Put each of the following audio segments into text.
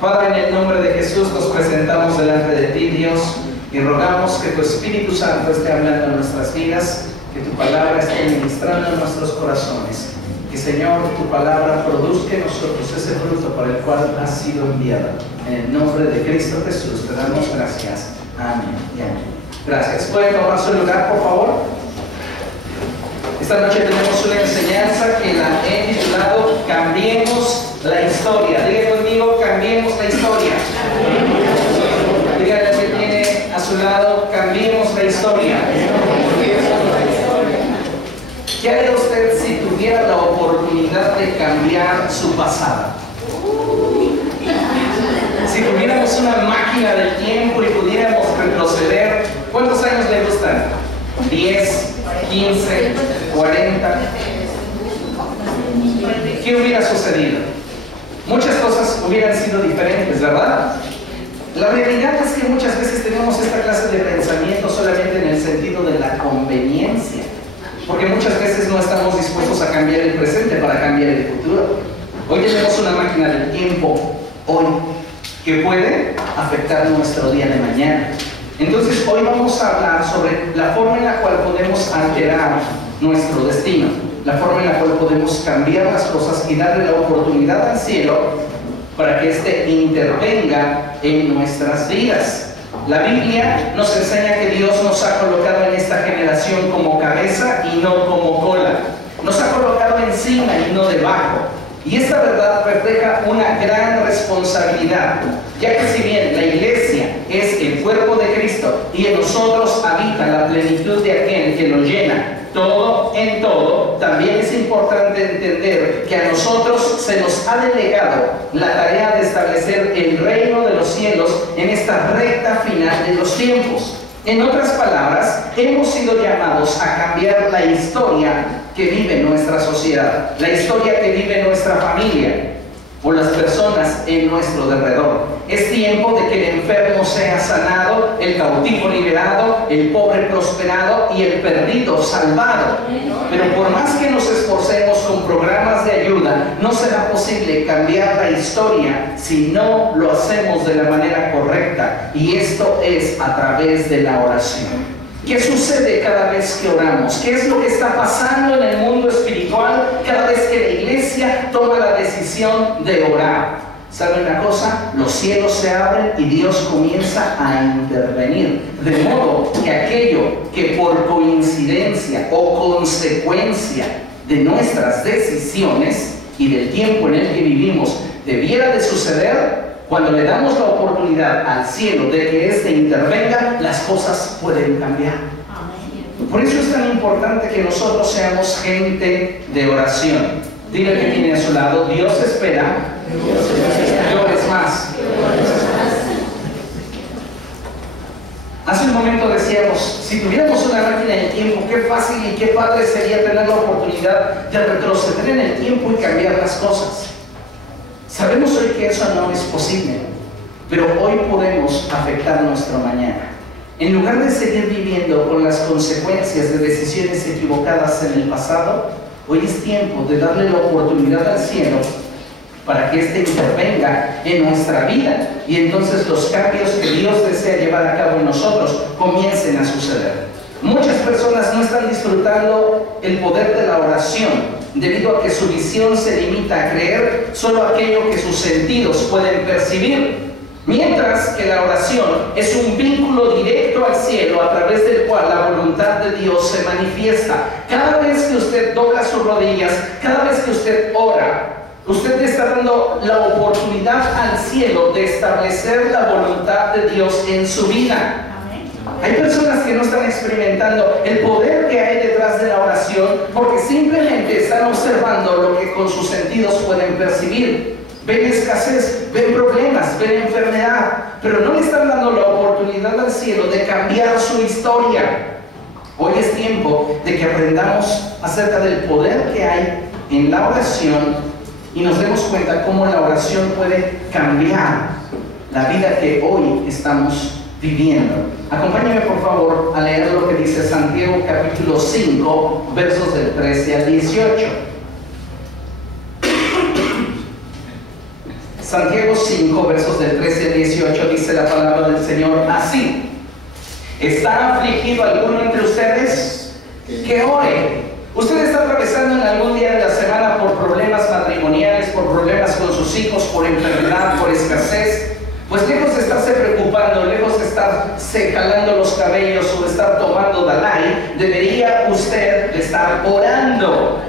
Padre, en el nombre de Jesús nos presentamos delante de ti, Dios, y rogamos que tu Espíritu Santo esté hablando en nuestras vidas, que tu palabra esté ministrando en nuestros corazones. Que, Señor, tu palabra produzca en nosotros ese fruto para el cual has sido enviada. En el nombre de Cristo Jesús te damos gracias. Amén y amén. Gracias. ¿Pueden tomar su lugar, por favor? Esta noche tenemos una enseñanza que la he titulado Cambiemos la historia. Diga conmigo, cambiemos la historia. Dígale al que tiene a su lado, cambiemos la historia. ¿Qué haría usted si tuviera la oportunidad de cambiar su pasado? Si tuviéramos una máquina del tiempo y pudiéramos retroceder, ¿cuántos años le gustan? 10, 15, 40. ¿Qué hubiera sucedido? Muchas cosas hubieran sido diferentes, ¿verdad? La realidad es que muchas veces tenemos esta clase de pensamiento solamente en el sentido de la conveniencia, porque muchas veces no estamos dispuestos a cambiar el presente para cambiar el futuro. Hoy tenemos una máquina del tiempo, hoy, que puede afectar nuestro día de mañana. Entonces hoy vamos a hablar sobre la forma en la cual podemos alterar nuestro destino, la forma en la cual podemos cambiar las cosas y darle la oportunidad al cielo para que éste intervenga en nuestras vidas. La Biblia nos enseña que Dios nos ha colocado en esta generación como cabeza y no como cola. Nos ha colocado encima y no debajo. Y esta verdad refleja una gran responsabilidad, ya que si bien la iglesia es el cuerpo de Cristo y en nosotros habita la plenitud de aquel que nos llena todo en todo, también es importante entender que a nosotros se nos ha delegado la tarea de establecer el reino de los cielos en esta recta final de los tiempos. En otras palabras, hemos sido llamados a cambiar la historia que vive nuestra sociedad, la historia que vive nuestra familia o las personas en nuestro derredor. Es tiempo de que el enfermo sea sanado, el cautivo liberado, el pobre prosperado y el perdido salvado. Pero por más que nos esforcemos con programas de ayuda, no será posible cambiar la historia si no lo hacemos de la manera correcta, y esto es a través de la oración. ¿Qué sucede cada vez que oramos? ¿Qué es lo que está pasando en el mundo espiritual cada vez que la iglesia toma la decisión de orar? ¿Saben una cosa? Los cielos se abren y Dios comienza a intervenir. De modo que aquello que por coincidencia o consecuencia de nuestras decisiones y del tiempo en el que vivimos debiera de suceder, cuando le damos la oportunidad al cielo de que éste intervenga, las cosas pueden cambiar. Por eso es tan importante que nosotros seamos gente de oración. Dile que tiene a su lado, Dios espera, llores más. Hace un momento decíamos, si tuviéramos una máquina del tiempo, qué fácil y qué padre sería tener la oportunidad de retroceder en el tiempo y cambiar las cosas. Sabemos hoy que eso no es posible, pero hoy podemos afectar nuestro mañana. En lugar de seguir viviendo con las consecuencias de decisiones equivocadas en el pasado, hoy es tiempo de darle la oportunidad al cielo para que éste intervenga en nuestra vida y entonces los cambios que Dios desea llevar a cabo en nosotros comiencen a suceder. Muchas personas no están disfrutando el poder de la oración debido a que su visión se limita a creer solo aquello que sus sentidos pueden percibir, mientras que la oración es un vínculo directo al cielo a través del cual la voluntad de Dios se manifiesta. Cada vez que usted dobla sus rodillas, cada vez que usted ora, usted le está dando la oportunidad al cielo de establecer la voluntad de Dios en su vida. Hay personas que no están experimentando el poder que hay detrás de la oración porque simplemente están observando lo que con sus sentidos pueden percibir. Ven escasez, ven problemas, ven enfermedad, pero no le están dando la oportunidad al cielo de cambiar su historia. Hoy es tiempo de que aprendamos acerca del poder que hay en la oración y nos demos cuenta cómo la oración puede cambiar la vida que hoy estamos viviendo. Acompáñame por favor a leer lo que dice Santiago capítulo 5, versos del 13 al 18. Santiago 5, versos del 13 al 18, dice la palabra del Señor así: ¿está afligido alguno entre ustedes? Que ore. Usted está atravesando en algún día de la semana por problemas matrimoniales, por problemas con sus hijos, por enfermedad, por escasez. Pues lejos de estarse preocupando, lejos de estarse jalando los cabellos o de estar tomando Dalai, debería usted de estar orando.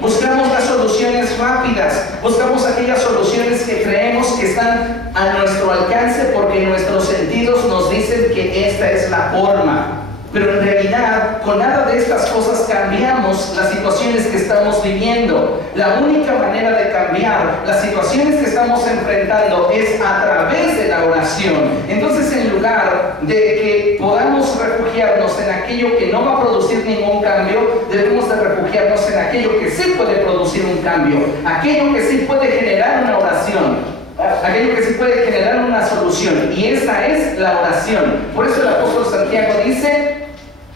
Buscamos las soluciones rápidas, buscamos aquellas soluciones que creemos que están a nuestro alcance porque nuestros sentidos nos dicen que esta es la forma. Pero en realidad, con nada de estas cosas cambiamos las situaciones que estamos viviendo. La única manera de cambiar las situaciones que estamos enfrentando es a través de la oración. Entonces, en lugar de que podamos refugiarnos en aquello que no va a producir ningún cambio, debemos de refugiarnos en aquello que sí puede producir un cambio, aquello que sí puede generar una oración, aquello que sí puede generar una solución, y esa es la oración. Por eso el apóstol Santiago dice: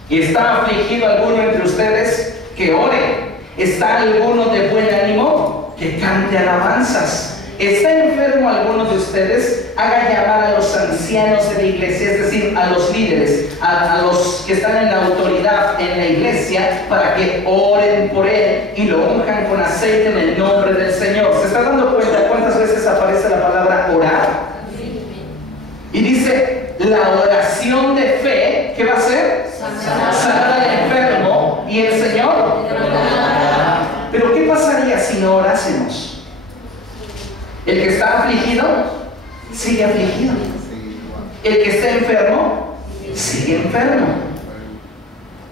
¿está afligido alguno entre ustedes? Que ore. ¿Está alguno de buen ánimo? Que cante alabanzas. ¿Está enfermo alguno de ustedes? Haga llamar a los ancianos de la iglesia, es decir, a los líderes, a los que están en la autoridad en la iglesia, para que oren por él y lo unjan con aceite en el nombre del Señor. ¿Se está dando cuenta cuántas veces aparece la palabra orar? Y dice: la oración de fe, ¿qué va a hacer? Sanar al enfermo, y el Señor. Pero ¿qué pasaría si no orásemos? El que está afligido sigue afligido. El que está enfermo sigue enfermo.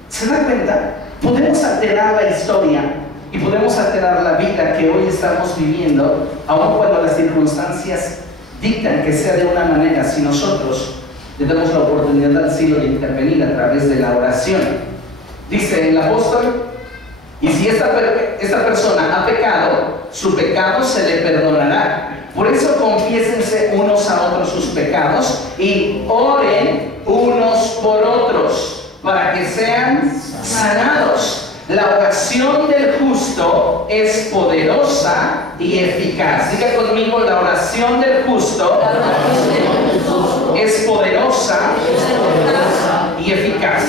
¿Se da cuenta? Podemos alterar la historia y podemos alterar la vida que hoy estamos viviendo, aun cuando las circunstancias dictan que sea de una manera, si nosotros le damos la oportunidad al cielo de intervenir a través de la oración. Dice el apóstol: y si esta persona ha pecado, su pecado se le perdonará. Por eso confiésense unos a otros sus pecados y oren unos por otros para que sean sanados. La oración del justo es poderosa y eficaz. Diga conmigo: la oración del justo es poderosa y eficaz.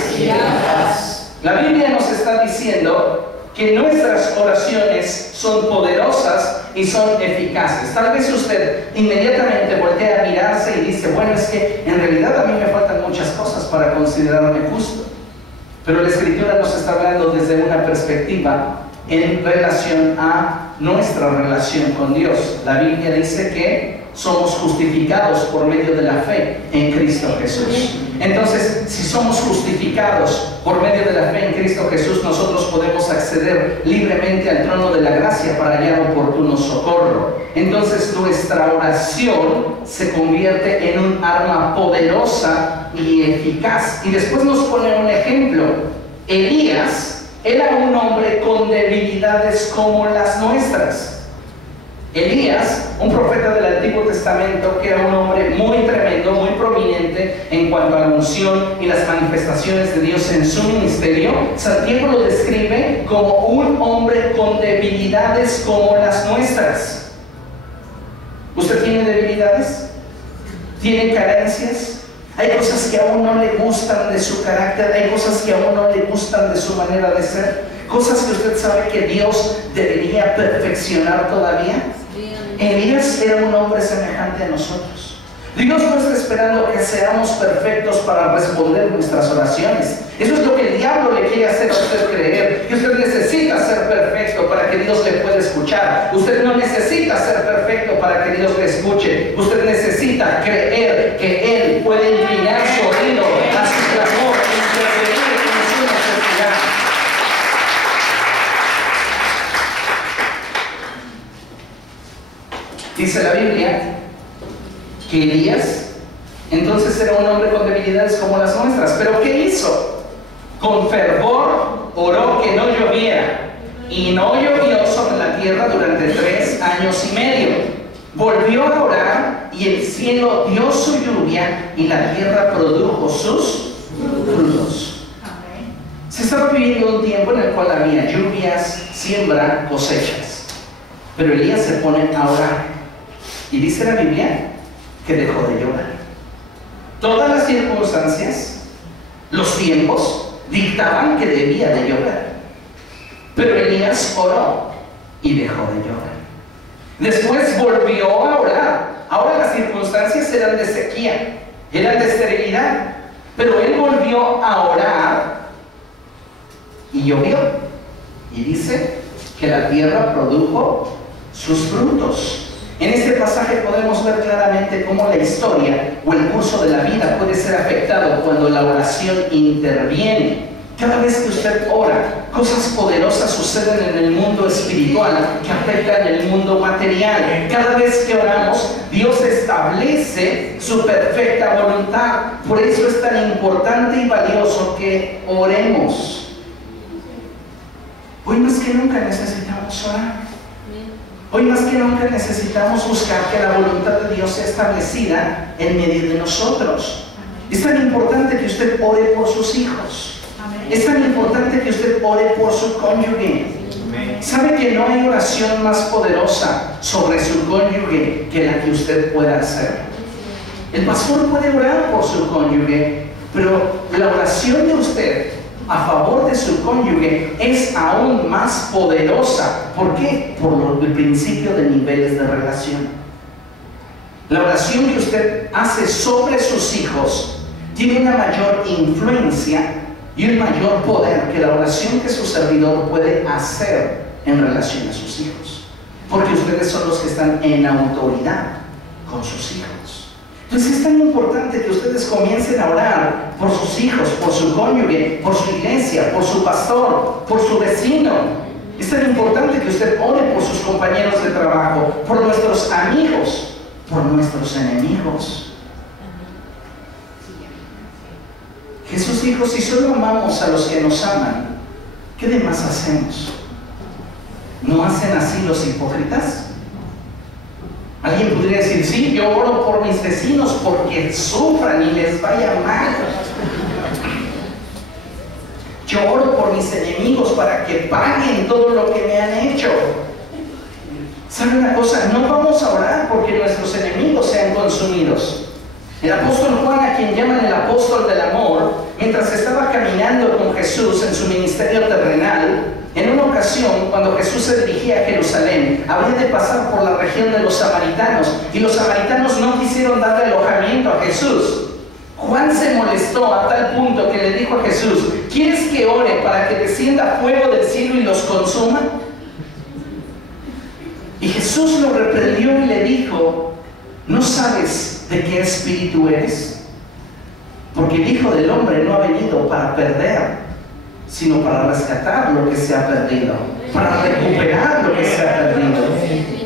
La Biblia nos está diciendo que nuestras oraciones son poderosas y son eficaces. Tal vez usted inmediatamente voltea a mirarse y dice: bueno, es que en realidad a mí me faltan muchas cosas para considerarme justo. Pero la Escritura nos está hablando desde una perspectiva en relación a nuestra relación con Dios. La Biblia dice que somos justificados por medio de la fe en Cristo Jesús. Entonces, si somos justificados por medio de la fe en Cristo Jesús, nosotros podemos acceder libremente al trono de la gracia para hallar oportuno socorro. Entonces, nuestra oración se convierte en un arma poderosa y eficaz. Y después nos pone un ejemplo. Elías era un hombre con debilidades como las nuestras. Elías, un profeta del Antiguo Testamento, que era un hombre muy tremendo, muy prominente en cuanto a la unción y las manifestaciones de Dios en su ministerio, Santiago lo describe como un hombre con debilidades como las nuestras. ¿Usted tiene debilidades? ¿Tiene carencias? Hay cosas que a uno no le gustan de su carácter, hay cosas que a uno no le gustan de su manera de ser, cosas que usted sabe que Dios debería perfeccionar todavía. Elías era un hombre semejante a nosotros. Dios no está esperando que seamos perfectos para responder nuestras oraciones. Eso es lo que el diablo le quiere hacer a usted creer, que usted necesita ser perfecto para que Dios le pueda escuchar. Usted no necesita ser perfecto para que Dios le escuche. Usted necesita creer que Él puede inclinar su oído a su clamor e intervenir en su necesidad. Dice la Biblia que Elías entonces era un hombre con debilidades como las nuestras. ¿Pero qué hizo? Con fervor oró que no lloviera, y no llovió sobre la tierra durante 3 años y medio. Volvió a orar y el cielo dio su lluvia y la tierra produjo sus frutos. Se estaba viviendo un tiempo en el cual había lluvias, siembra, cosechas. Pero Elías se pone a orar. Y dice la Biblia que dejó de llorar. Todas las circunstancias, los tiempos, dictaban que debía de llorar. Pero Elías oró y dejó de llorar. Después volvió a orar. Ahora las circunstancias eran de sequía, eran de esterilidad. Pero él volvió a orar y llovió. Y dice que la tierra produjo sus frutos. En este pasaje podemos ver claramente cómo la historia o el curso de la vida puede ser afectado cuando la oración interviene. Cada vez que usted ora, cosas poderosas suceden en el mundo espiritual que afectan el mundo material. Cada vez que oramos, Dios establece su perfecta voluntad. Por eso es tan importante y valioso que oremos. Hoy más que nunca necesitamos orar. Hoy más que nunca necesitamos buscar que la voluntad de Dios sea establecida en medio de nosotros. Es tan importante que usted ore por sus hijos. Es tan importante que usted ore por su cónyuge. ¿Sabe que no hay oración más poderosa sobre su cónyuge que la que usted pueda hacer? El pastor puede orar por su cónyuge, pero la oración de usted a favor de su cónyuge es aún más poderosa. ¿Por qué? Por el principio de niveles de relación. La oración que usted hace sobre sus hijos tiene una mayor influencia y un mayor poder que la oración que su servidor puede hacer en relación a sus hijos, porque ustedes son los que están en autoridad con sus hijos. Entonces es tan importante que ustedes comiencen a orar por sus hijos, por su cónyuge, por su iglesia, por su pastor, por su vecino. Es tan importante que usted ore por sus compañeros de trabajo, por nuestros amigos, por nuestros enemigos. Jesús dijo, si solo amamos a los que nos aman, ¿qué demás hacemos? ¿No hacen así los hipócritas? Alguien podría decir, sí, yo oro por mis vecinos porque sufran y les vaya mal. Yo oro por mis enemigos para que paguen todo lo que me han hecho. ¿Sabe una cosa? No vamos a orar porque nuestros enemigos sean consumidos. El apóstol Juan, a quien llaman el apóstol del amor, mientras estaba caminando con Jesús en su ministerio terrenal, en una ocasión, cuando Jesús se dirigía a Jerusalén, había de pasar por la región de los samaritanos, y los samaritanos no quisieron darle alojamiento a Jesús. Juan se molestó a tal punto que le dijo a Jesús, ¿quieres que ore para que descienda fuego del cielo y los consuma? Y Jesús lo reprendió y le dijo, ¿no sabes de qué espíritu eres? Porque el Hijo del Hombre no ha venido para perder, sino para rescatar lo que se ha perdido, para recuperar lo que se ha perdido.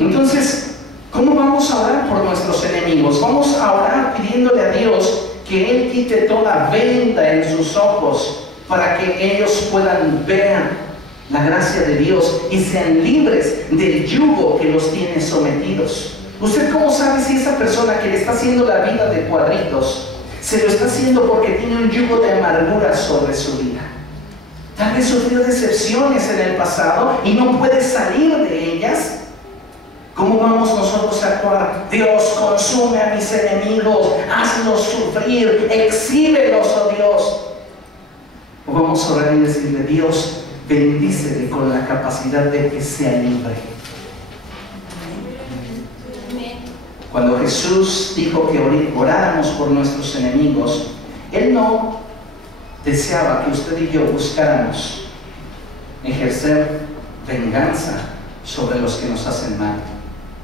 Entonces, ¿cómo vamos a orar por nuestros enemigos? Vamos a orar pidiéndole a Dios que Él quite toda venda en sus ojos para que ellos puedan ver la gracia de Dios y sean libres del yugo que los tiene sometidos. ¿Usted cómo sabe si esa persona que le está haciendo la vida de cuadritos se lo está haciendo porque tiene un yugo de amargura sobre su vida? Tal vez sufrió decepciones en el pasado y no puede salir de ellas. ¿Cómo vamos nosotros a actuar? Dios, consume a mis enemigos, hazlos sufrir, exhíbelos, oh Dios. O vamos a orar y decirle, Dios, bendícele con la capacidad de que sea libre. Cuando Jesús dijo que oráramos por nuestros enemigos, Él no deseaba que usted y yo buscáramos ejercer venganza sobre los que nos hacen mal,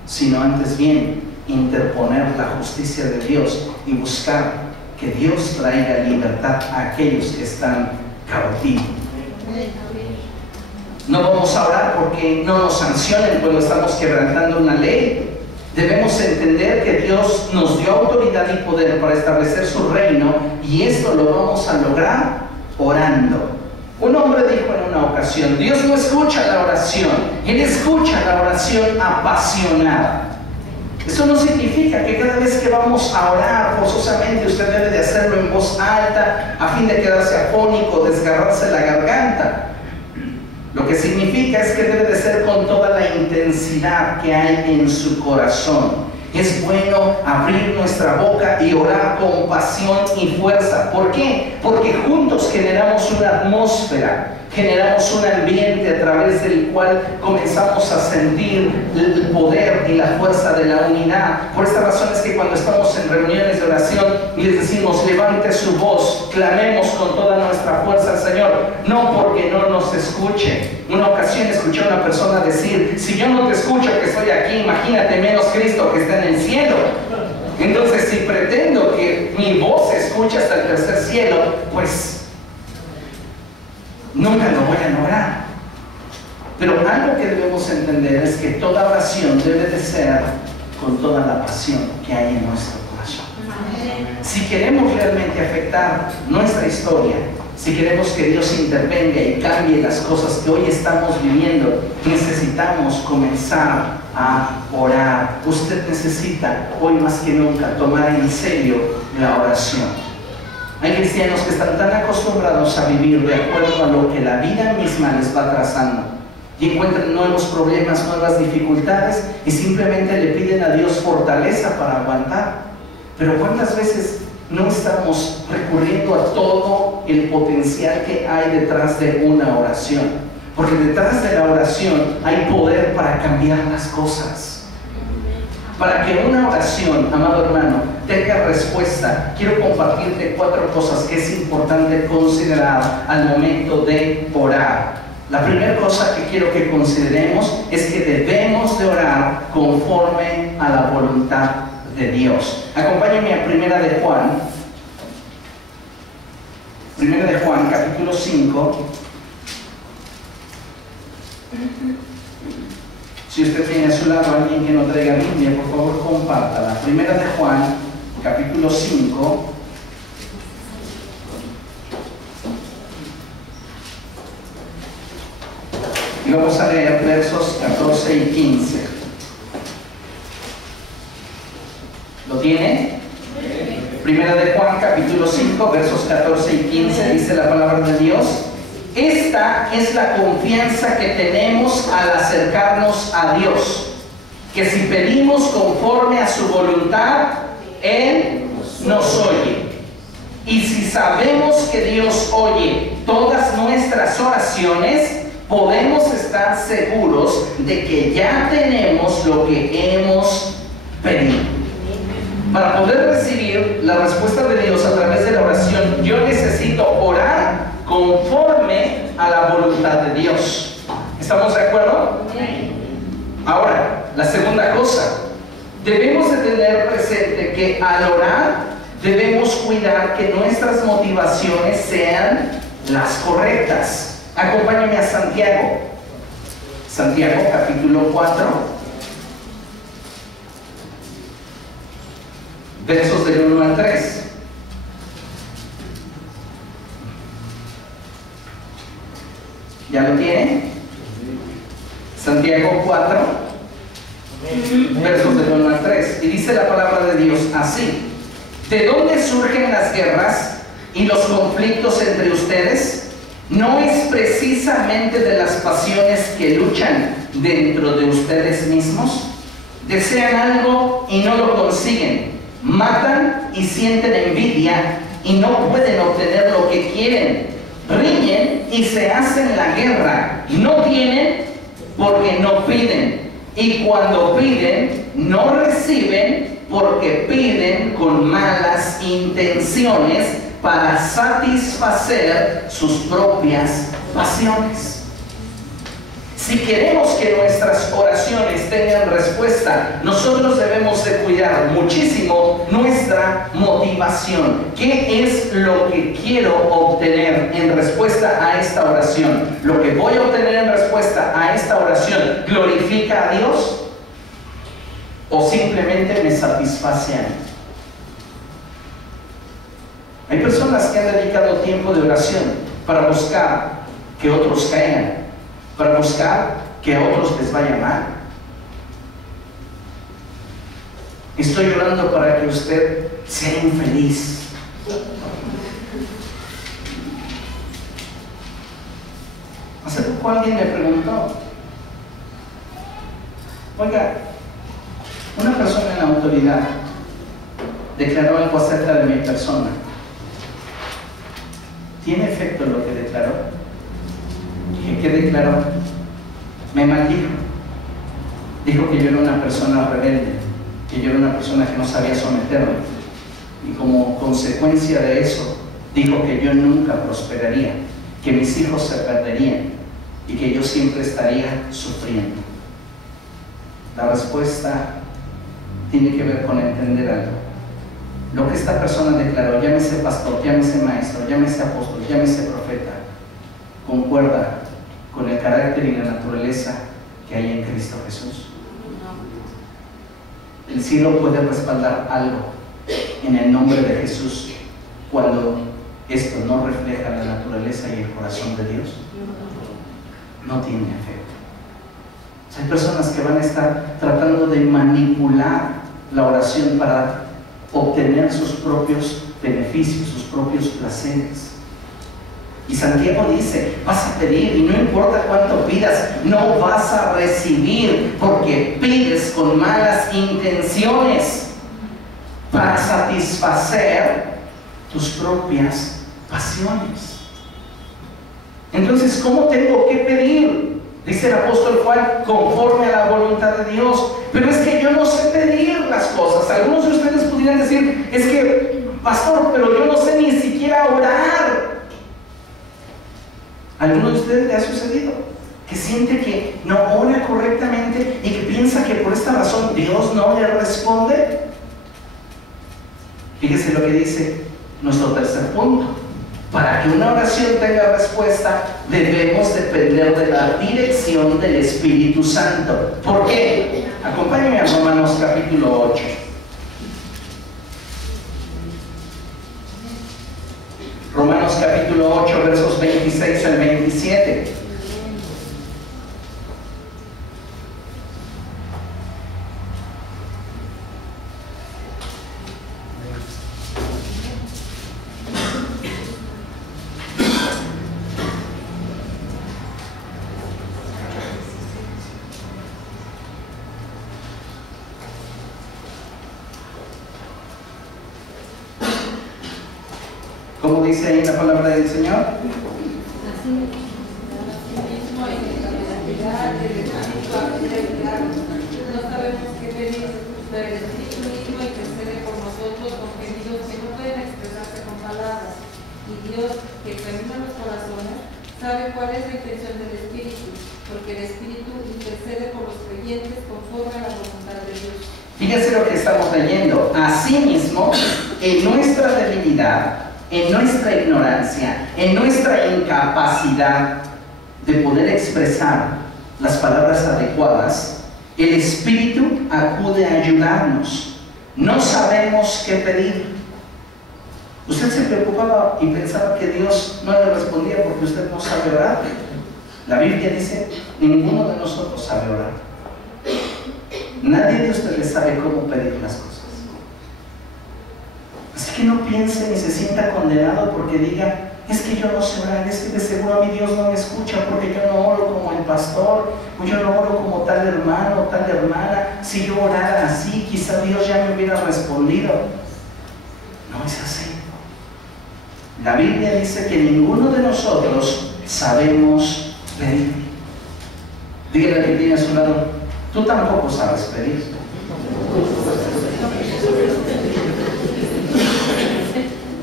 sino antes bien interponer la justicia de Dios y buscar que Dios traiga libertad a aquellos que están cautivos. No vamos a orar porque no nos sancionen cuando estamos quebrantando una ley. Debemos entender que Dios nos dio autoridad y poder para establecer su reino, y esto lo vamos a lograr orando. Un hombre dijo en una ocasión, Dios no escucha la oración, Él escucha la oración apasionada. Eso no significa que cada vez que vamos a orar forzosamente usted debe de hacerlo en voz alta a fin de quedarse afónico, desgarrarse la garganta. Lo que significa es que debe de ser con toda la intensidad que hay en su corazón. Es bueno abrir nuestra boca y orar con pasión y fuerza. ¿Por qué? Porque juntos generamos una atmósfera, generamos un ambiente a través del cual comenzamos a sentir el poder y la fuerza de la unidad. Por esta razón es que cuando estamos en reuniones de oración y les decimos levante su voz, clamemos con toda nuestra fuerza al Señor, no porque no nos escuche. Una ocasión escuché a una persona decir, si yo no te escucho que estoy aquí, imagínate menos Cristo que está en el cielo. Entonces si pretendo que mi voz se escuche hasta el tercer cielo, pues nunca lo voy a lograr. Pero algo que debemos entender es que toda oración debe de ser con toda la pasión que hay en nuestro corazón. Si queremos realmente afectar nuestra historia, si queremos que Dios intervenga y cambie las cosas que hoy estamos viviendo, necesitamos comenzar a orar. Usted necesita hoy más que nunca tomar en serio la oración. Hay cristianos que están tan acostumbrados a vivir de acuerdo a lo que la vida misma les va trazando y encuentran nuevos problemas, nuevas dificultades y simplemente le piden a Dios fortaleza para aguantar. Pero ¿cuántas veces no estamos recurriendo a todo el potencial que hay detrás de una oración? Porque detrás de la oración hay poder para cambiar las cosas. Para que una oración, amado hermano, tenga respuesta, quiero compartirte 4 cosas que es importante considerar al momento de orar. La primera cosa que quiero que consideremos es que debemos de orar conforme a la voluntad de Dios. Acompáñame a Primera de Juan, capítulo 5. Si usted tiene a su lado a alguien que no traiga Biblia, por favor compártala. Primera de Juan, capítulo 5. Y vamos a leer versos 14 y 15. ¿Lo tiene? Primera de Juan, capítulo 5, versos 14 y 15, dice la palabra de Dios. Esta es la confianza que tenemos al acercarnos a Dios, que si pedimos conforme a su voluntad, Él nos oye. Y si sabemos que Dios oye todas nuestras oraciones, podemos estar seguros de que ya tenemos lo que hemos pedido. Para poder recibir la respuesta de Dios a través de la oración, yo necesito orar conforme a la voluntad de Dios. ¿Estamos de acuerdo? Ahora, la segunda cosa, debemos de tener presente que al orar debemos cuidar que nuestras motivaciones sean las correctas. Acompáñame a Santiago. Santiago, capítulo 4, versos del 1 al 3. ¿Ya lo tiene? Santiago 4, versos del 1 al 3. Y dice la palabra de Dios así: ¿de dónde surgen las guerras y los conflictos entre ustedes? ¿No es precisamente de las pasiones que luchan dentro de ustedes mismos? Desean algo y no lo consiguen. Matan y sienten envidia y no pueden obtener lo que quieren. Riñen y se hacen la guerra. No tienen porque no piden. Y cuando piden, no reciben porque piden con malas intenciones para satisfacer sus propias pasiones. Si queremos que nuestras oraciones tengan respuesta, nosotros debemos de cuidar muchísimo nuestra motivación. ¿Qué es lo que quiero obtener en respuesta a esta oración? ¿Lo que voy a obtener en respuesta a esta oración glorifica a Dios? ¿O simplemente me satisface a mí? Hay personas que han dedicado tiempo de oración para buscar que otros caigan, para buscar que a otros les vaya mal. Estoy orando para que usted sea infeliz. Hace poco alguien me preguntó: oiga, Una persona en la autoridad declaró algo acerca de mi persona. ¿Tiene efecto lo que declaró? ¿Qué declaró? Me maldijo. Dijo que yo era una persona rebelde, que yo era una persona que no sabía someterme. Y como consecuencia de eso, dijo que yo nunca prosperaría, que mis hijos se perderían y que yo siempre estaría sufriendo. La respuesta tiene que ver con entender algo. Lo que esta persona declaró, llámese pastor, llámese maestro, llámese apóstol, llámese profeta, concuerda con el carácter y la naturaleza que hay en Cristo Jesús. El cielo puede respaldar algo en el nombre de Jesús cuando esto no refleja la naturaleza y el corazón de Dios. No tiene efecto. Hay personas que van a estar tratando de manipular la oración para obtener sus propios beneficios, sus propios placeres. Y Santiago dice, vas a pedir y no importa cuánto pidas, no vas a recibir porque pides con malas intenciones para satisfacer tus propias pasiones. Entonces, ¿cómo tengo que pedir? Dice el apóstol Juan, conforme a la voluntad de Dios. Pero es que yo no sé pedir las cosas. Algunos de ustedes pudieran decir, es que, pastor, pero yo no sé ni siquiera orar. ¿A alguno de ustedes le ha sucedido? Que siente que no ora correctamente y que piensa que por esta razón Dios no le responde. Fíjese lo que dice nuestro tercer punto. Para que una oración tenga respuesta, debemos depender de la dirección del Espíritu Santo. ¿Por qué? Acompáñenme a Romanos capítulo 8. Romanos capítulo 8, versos 26 al 27. ¿Cómo dice ahí la palabra del Señor? Asimismo, en la cantidad del Espíritu no sabemos qué pedir, pero el Espíritu mismo intercede por nosotros con gemidos que no pueden expresarse con palabras. Y Dios, que examina los corazones, sabe cuál es la intención del Espíritu, porque el Espíritu intercede por los creyentes conforme a la voluntad de Dios. Fíjense lo que estamos leyendo. Asimismo, en nuestra debilidad, en nuestra ignorancia, en nuestra incapacidad de poder expresar las palabras adecuadas, el Espíritu acude a ayudarnos. No sabemos qué pedir. Usted se preocupaba y pensaba que Dios no le respondía porque usted no sabe orar. La Biblia dice, ninguno de nosotros sabe orar. Nadie de ustedes sabe cómo pedir las cosas. Así que no piense ni se sienta condenado porque diga, es que yo no sé orar, es que de seguro a mi Dios no me escucha porque yo no oro como el pastor, o yo no oro como tal hermano o tal hermana. Si yo orara así, quizá Dios ya me hubiera respondido. No es así. La Biblia dice que ninguno de nosotros sabemos pedir. Dígale al que tiene a su lado, tú tampoco sabes pedir.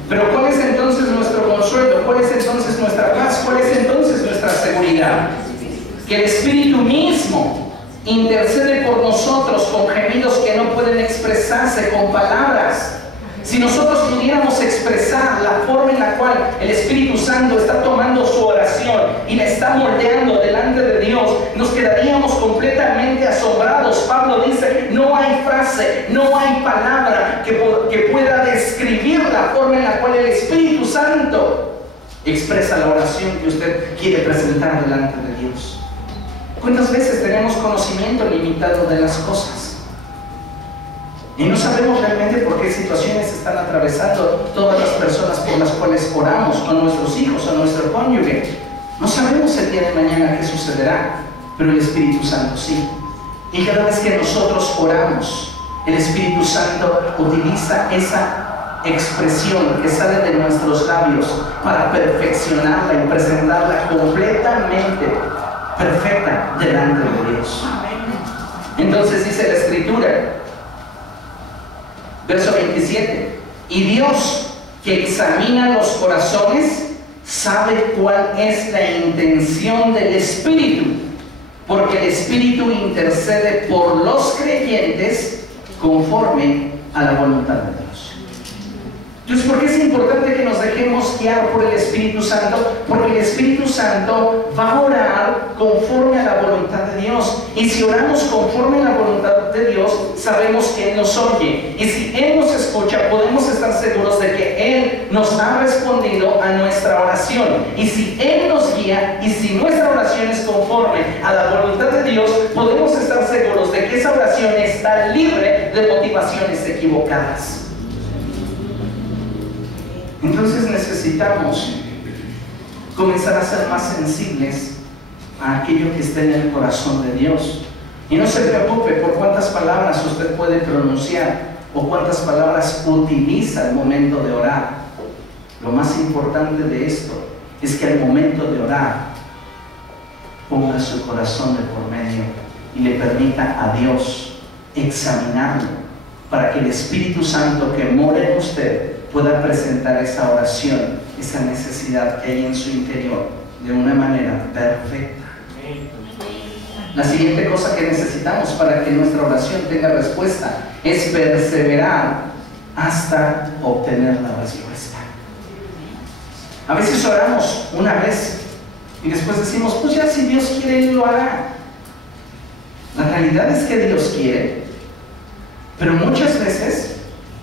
Pero ¿cuál es entonces nuestro consuelo? ¿Cuál es entonces nuestra paz? ¿Cuál es entonces nuestra seguridad? Que el Espíritu mismo intercede por nosotros con gemidos que no pueden expresarse con palabras. Si nosotros pudiéramos expresar la forma en la cual el Espíritu Santo está tomando su oración y la está moldeando delante de Dios, nos quedaríamos completamente asombrados. Pablo dice, no hay frase, no hay palabra que pueda describir la forma en la cual el Espíritu Santo expresa la oración que usted quiere presentar delante de Dios. ¿Cuántas veces tenemos conocimiento limitado de las cosas? Y no sabemos realmente por qué situaciones están atravesando todas las personas por las cuales oramos, con nuestros hijos o nuestro cónyuge. No sabemos el día de mañana qué sucederá, pero el Espíritu Santo sí. Y cada vez que nosotros oramos, El Espíritu Santo utiliza esa expresión que sale de nuestros labios para perfeccionarla y presentarla completamente perfecta delante de Dios. Entonces dice la Escritura, verso 27, y Dios, que examina los corazones, sabe cuál es la intención del Espíritu, porque el Espíritu intercede por los creyentes conforme a la voluntad de Dios. Entonces, ¿por qué es importante que nos dejemos guiar por el Espíritu Santo? Porque el Espíritu Santo va a orar conforme a la voluntad de Dios. Y si oramos conforme a la voluntad de Dios, sabemos que Él nos oye. Y si Él nos escucha, podemos estar seguros de que Él nos ha respondido a nuestra oración. Y si Él nos guía, y si nuestra oración es conforme a la voluntad de Dios, podemos estar seguros de que esa oración está libre de motivaciones equivocadas. Entonces necesitamos comenzar a ser más sensibles a aquello que está en el corazón de Dios. Y no se preocupe por cuántas palabras usted puede pronunciar o cuántas palabras utiliza al momento de orar. Lo más importante de esto es que al momento de orar ponga su corazón de por medio y le permita a Dios examinarlo para que el Espíritu Santo que mora en usted pueda presentar esa oración, esa necesidad que hay en su interior de una manera perfecta. La siguiente cosa que necesitamos para que nuestra oración tenga respuesta es perseverar hasta obtener la respuesta. A veces oramos una vez y después decimos, pues ya si Dios quiere, Él lo hará. La realidad es que Dios quiere, pero muchas veces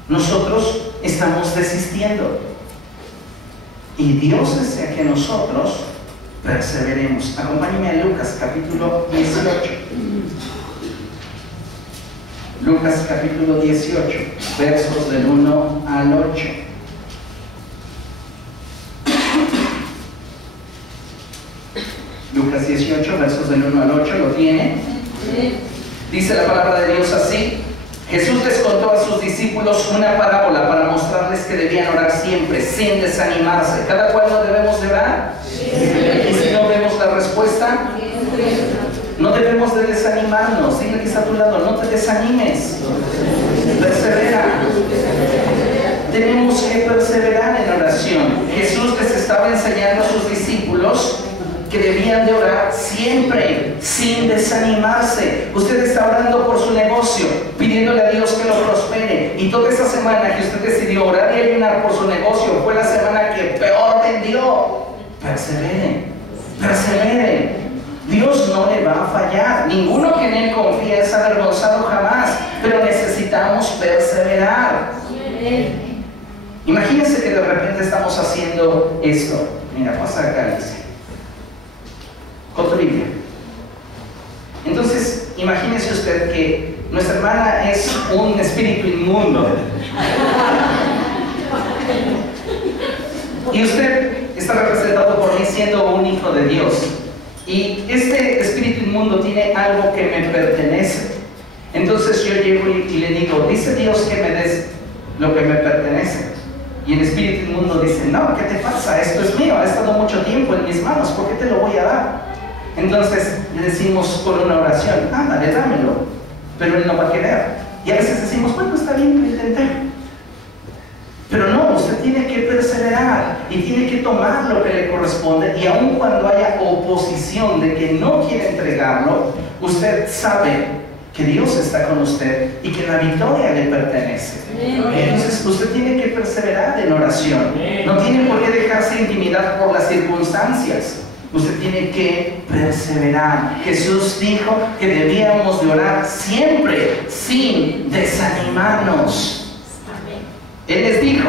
nosotros estamos desistiendo y Dios desea que nosotros perseveremos. Acompáñenme a Lucas capítulo 18. Lucas capítulo 18, versos del 1 al 8. Lucas 18, versos del 1 al 8, ¿lo tiene? Dice la palabra de Dios así: Jesús les contó a sus discípulos una parábola para mostrarles que debían orar siempre, sin desanimarse. ¿Cada cual no debemos de orar? ¿Y si no vemos la respuesta? No debemos de desanimarnos. Dile que está a tu lado, no te desanimes. Persevera. Tenemos que perseverar en oración. Jesús les estaba enseñando a sus discípulos que debían de orar siempre, sin desanimarse. Usted está orando por su negocio, pidiéndole a Dios que lo prospere, y toda esa semana que usted decidió orar y ayunar por su negocio fue la semana que peor vendió. Persevere, persevere. Dios no le va a fallar. Ninguno que en Él confía es avergonzado jamás, pero necesitamos perseverar. Imagínense que de repente estamos haciendo esto. Mira, pasa acá, dice. Con tu Biblia. Entonces, imagínese usted que nuestra hermana es un espíritu inmundo. Y usted está representado por mí siendo un hijo de Dios. Y este espíritu inmundo tiene algo que me pertenece. Entonces yo llego y le digo, dice Dios que me des lo que me pertenece. Y el espíritu inmundo dice, no, ¿qué te pasa? Esto es mío, ha estado mucho tiempo en mis manos, ¿por qué te lo voy a dar? Entonces le decimos con una oración, ándale, dámelo, pero Él no va a querer. Y a veces decimos, bueno, está bien, lo intenté. Pero no, usted tiene que perseverar y tiene que tomar lo que le corresponde, y aun cuando haya oposición de que no quiere entregarlo, usted sabe que Dios está con usted y que la victoria le pertenece. Entonces usted tiene que perseverar en oración. No tiene por qué dejarse intimidar por las circunstancias. Usted tiene que perseverar. Jesús dijo que debíamos de orar siempre, sin desanimarnos. Él les dijo,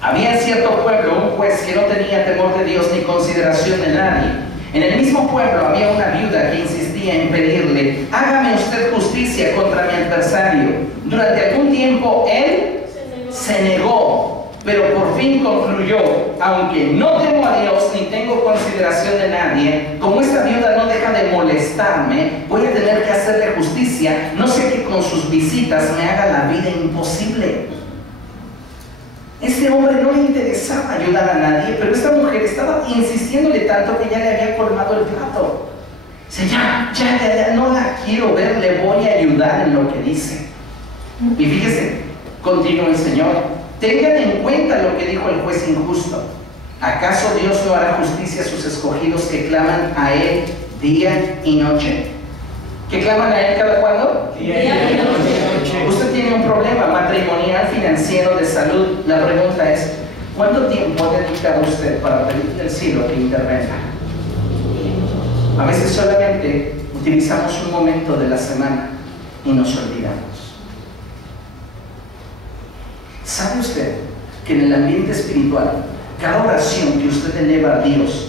había en cierto pueblo un juez que no tenía temor de Dios ni consideración de nadie. En el mismo pueblo había una viuda que insistía en pedirle, hágame usted justicia contra mi adversario. Durante algún tiempo él se negó, pero por fin concluyó: aunque no temo a Dios ni tengo consideración de nadie, como esta viuda no deja de molestarme, voy a tener que hacerle justicia, no sé que con sus visitas me haga la vida imposible. Este hombre no le interesaba ayudar a nadie, pero esta mujer estaba insistiéndole tanto que ya le había colmado el plato. Dice: ya, no la quiero ver, le voy a ayudar en lo que dice. Y fíjese, continúa el Señor: tengan en cuenta lo que dijo el juez injusto. ¿Acaso Dios no hará justicia a sus escogidos que claman a Él día y noche? ¿Que claman a Él cada cuándo? Día y noche. Usted tiene un problema matrimonial, financiero, de salud. La pregunta es: ¿cuánto tiempo ha dedicado usted para pedirle al cielo que intervenga? A veces solamente utilizamos un momento de la semana y nos olvidamos. ¿Sabe usted que en el ambiente espiritual, cada oración que usted eleva a Dios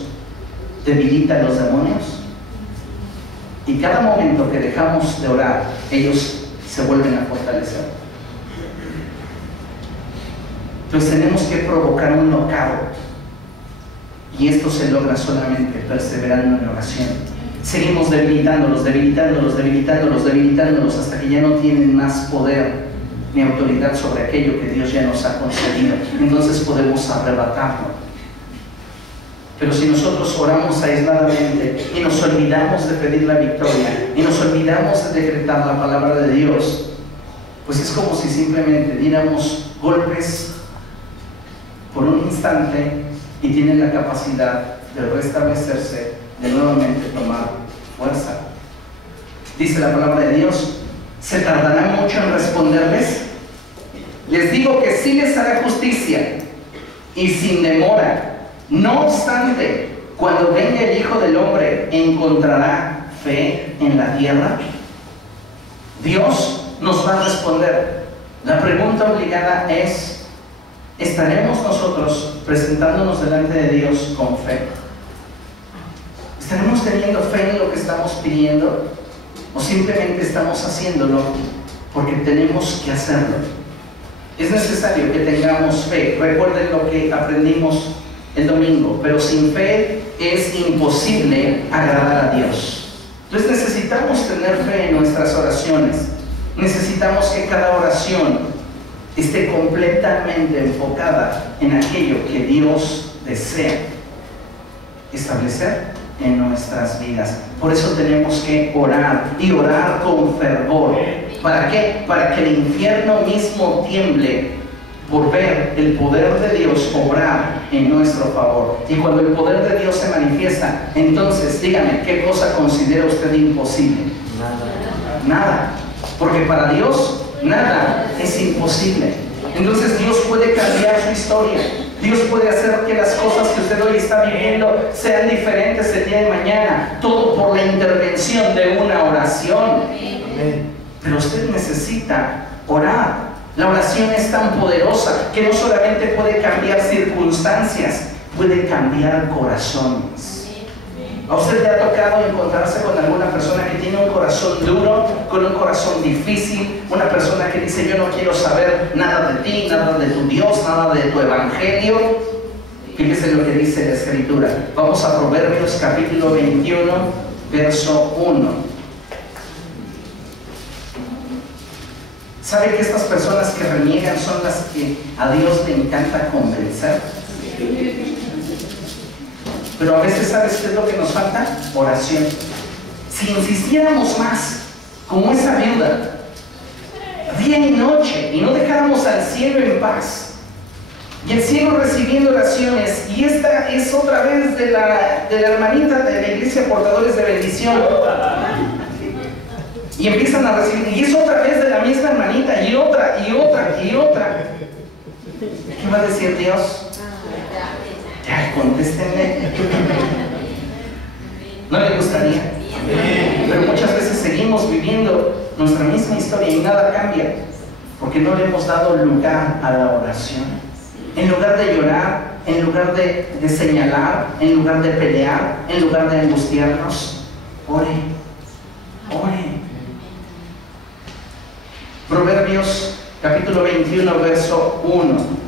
debilita a los demonios? Y cada momento que dejamos de orar, ellos se vuelven a fortalecer. Entonces tenemos que provocar un knockout. Y esto se logra solamente perseverando en oración. Seguimos debilitándolos hasta que ya no tienen más poder ni autoridad sobre aquello que Dios ya nos ha concedido. Entonces podemos arrebatarlo. Pero si nosotros oramos aisladamente y nos olvidamos de pedir la victoria y nos olvidamos de decretar la palabra de Dios, pues es como si simplemente diéramos golpes por un instante y tienen la capacidad de restablecerse, de nuevamente tomar fuerza. Dice la palabra de Dios: ¿se tardará mucho en responderles? Les digo que sí les hará justicia y sin demora. No obstante, cuando venga el Hijo del Hombre, ¿encontrará fe en la tierra? Dios nos va a responder. La pregunta obligada es: ¿estaremos nosotros presentándonos delante de Dios con fe? ¿Estaremos teniendo fe en lo que estamos pidiendo? ¿O simplemente estamos haciéndolo porque tenemos que hacerlo? Es necesario que tengamos fe. Recuerden lo que aprendimos el domingo: pero sin fe es imposible agradar a Dios. Entonces necesitamos tener fe en nuestras oraciones. Necesitamos que cada oración esté completamente enfocada en aquello que Dios desea establecer en nuestras vidas. Por eso tenemos que orar, y orar con fervor. ¿Para qué? Para que el infierno mismo tiemble por ver el poder de Dios obrar en nuestro favor. Y cuando el poder de Dios se manifiesta, entonces dígame, ¿qué cosa considera usted imposible? Nada. Porque para Dios nada es imposible. Entonces Dios puede cambiar su historia. Dios puede hacer que las cosas que usted hoy está viviendo sean diferentes el día de mañana. Todo por la intervención de una oración. Pero usted necesita orar. La oración es tan poderosa que no solamente puede cambiar circunstancias, puede cambiar corazones. ¿A usted le ha tocado encontrarse con alguna persona que tiene un corazón duro, con un corazón difícil? Una persona que dice: yo no quiero saber nada de ti, nada de tu Dios, nada de tu evangelio. Fíjese lo que dice la Escritura. Vamos a Proverbios capítulo 21, verso 1. ¿Sabe que estas personas que reniegan son las que a Dios le encanta convencer? Pero a veces, ¿sabes qué es lo que nos falta? Oración. Si insistiéramos más, como esa viuda, día y noche, y no dejáramos al cielo en paz, y el cielo recibiendo oraciones, y esta es otra vez de la hermanita de la iglesia Portadores de Bendición, y empiezan a recibir, y es otra vez de la misma hermanita, y otra, y otra, y otra. ¿Qué va a decir Dios? Ya, contéstenme. ¿No le gustaría? Pero muchas veces seguimos viviendo nuestra misma historia y nada cambia, porque no le hemos dado lugar a la oración. En lugar de llorar, en lugar de señalar, en lugar de pelear, en lugar de angustiarnos, ore, ore. Proverbios capítulo 21, verso 1.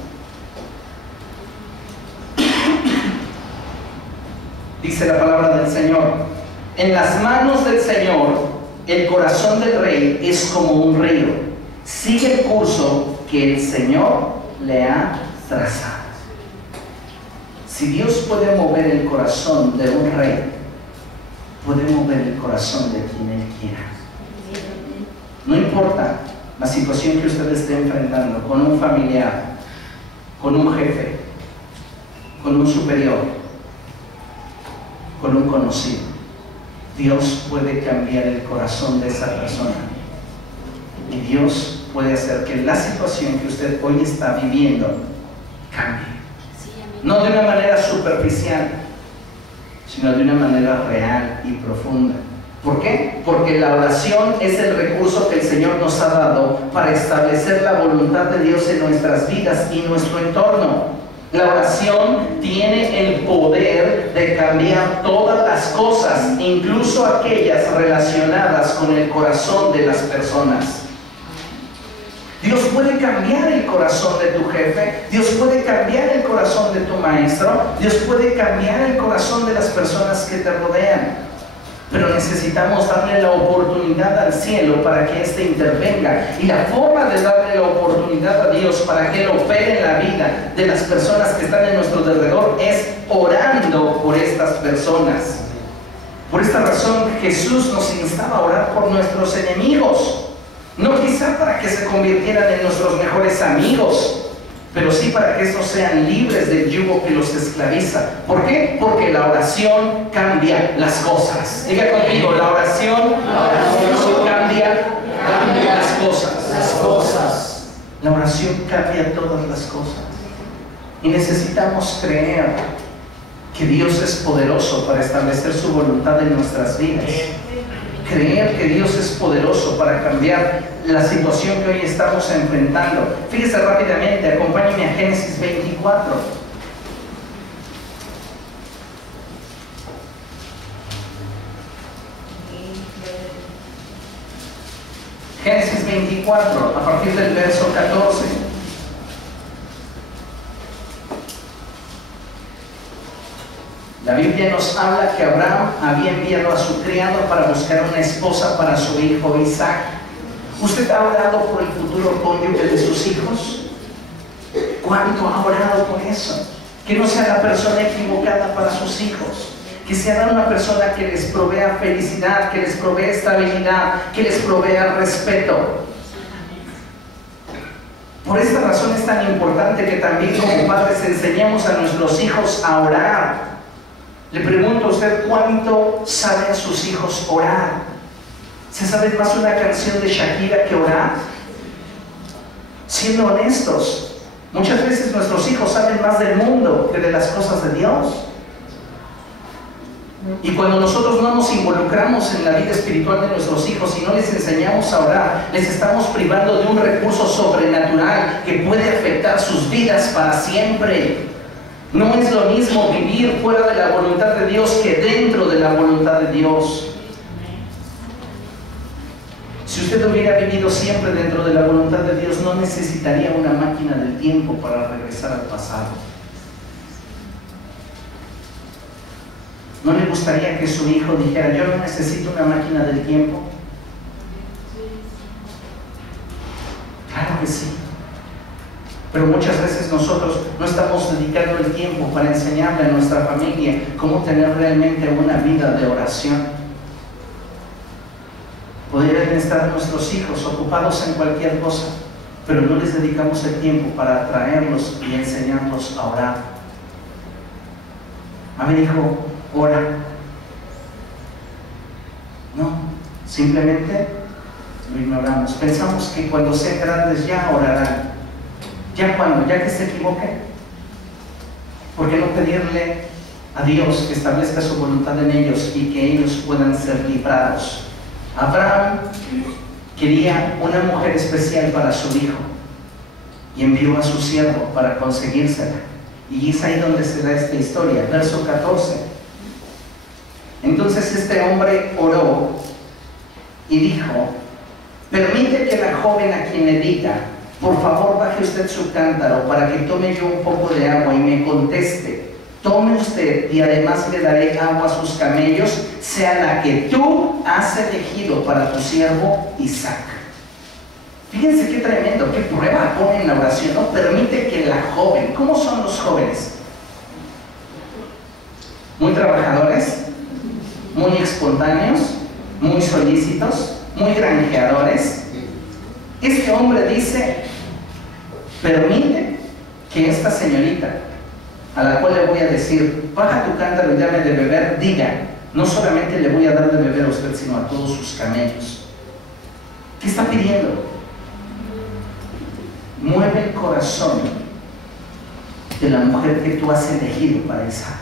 Dice la palabra del Señor: en las manos del Señor el corazón del rey es como un río, sigue el curso que el Señor le ha trazado. Si Dios puede mover el corazón de un rey, puede mover el corazón de quien Él quiera. No importa la situación que usted esté enfrentando, con un familiar, con un jefe, con un superior, con un conocido, Dios puede cambiar el corazón de esa persona. Y Dios puede hacer que la situación que usted hoy está viviendo cambie. No de una manera superficial, sino de una manera real y profunda. ¿Por qué? Porque la oración es el recurso que el Señor nos ha dado para establecer la voluntad de Dios en nuestras vidas y nuestro entorno. La oración tiene el poder de cambiar todas las cosas, incluso aquellas relacionadas con el corazón de las personas. Dios puede cambiar el corazón de tu jefe, Dios puede cambiar el corazón de tu maestro, Dios puede cambiar el corazón de las personas que te rodean. Pero necesitamos darle la oportunidad al cielo para que éste intervenga. Y la forma de darle la oportunidad a Dios para que Él opere en la vida de las personas que están en nuestro alrededor es orando por estas personas. Por esta razón Jesús nos instaba a orar por nuestros enemigos. No quizá para que se convirtieran en nuestros mejores amigos, pero sí para que estos sean libres del yugo que los esclaviza. ¿Por qué? Porque la oración cambia las cosas. Diga conmigo, la oración cambia las cosas. La oración cambia todas las cosas. Y necesitamos creer que Dios es poderoso para establecer su voluntad en nuestras vidas. Creer que Dios es poderoso para cambiar la situación que hoy estamos enfrentando. Fíjese rápidamente, acompáñenme a Génesis 24. Génesis 24, a partir del verso 14. La Biblia nos habla que Abraham había enviado a su criado para buscar una esposa para su hijo Isaac. ¿Usted ha orado por el futuro cónyuge de sus hijos? ¿Cuánto ha orado por eso? Que no sea la persona equivocada para sus hijos, que sea una persona que les provea felicidad, que les provea estabilidad, que les provea respeto. Por esta razón es tan importante que también como padres enseñemos a nuestros hijos a orar. Le pregunto a usted, ¿cuánto saben sus hijos orar? ¿Se sabe más una canción de Shakira que orar? Siendo honestos, muchas veces nuestros hijos saben más del mundo que de las cosas de Dios. Y cuando nosotros no nos involucramos en la vida espiritual de nuestros hijos y no les enseñamos a orar, les estamos privando de un recurso sobrenatural que puede afectar sus vidas para siempre. No es lo mismo vivir fuera de la voluntad de Dios que dentro de la voluntad de Dios. Si usted hubiera vivido siempre dentro de la voluntad de Dios, no necesitaría una máquina del tiempo para regresar al pasado. ¿No le gustaría que su hijo dijera, yo no necesito una máquina del tiempo? Claro que sí. Pero muchas veces nosotros no estamos dedicando el tiempo para enseñarle a nuestra familia cómo tener realmente una vida de oración. Podrían estar nuestros hijos ocupados en cualquier cosa, pero no les dedicamos el tiempo para atraerlos y enseñarlos a orar. A ver, hijo, ora. No, simplemente lo ignoramos. Pensamos que cuando sean grandes ya orarán. ¿Ya cuando? ¿Ya que se equivoquen? ¿Por qué no pedirle a Dios que establezca su voluntad en ellos y que ellos puedan ser librados? Abraham quería una mujer especial para su hijo y envió a su siervo para conseguírsela. Y es ahí donde se da esta historia, verso 14. Entonces este hombre oró y dijo, permite que la joven a quien le diga, por favor baje usted su cántaro para que tome yo un poco de agua y me conteste. tome usted y además le daré agua a sus camellos, sea la que tú has elegido para tu siervo Isaac. Fíjense qué tremendo, qué prueba pone en la oración, ¿no? Permite que la joven, ¿cómo son los jóvenes? Muy trabajadores, muy espontáneos, muy solícitos, muy granjeadores. Este hombre dice, permite que esta señorita, a la cual le voy a decir, baja tu cántaro y dame de beber, diga, no solamente le voy a dar de beber a usted, sino a todos sus camellos. ¿Qué está pidiendo? Mueve el corazón de la mujer que tú has elegido para Isaac.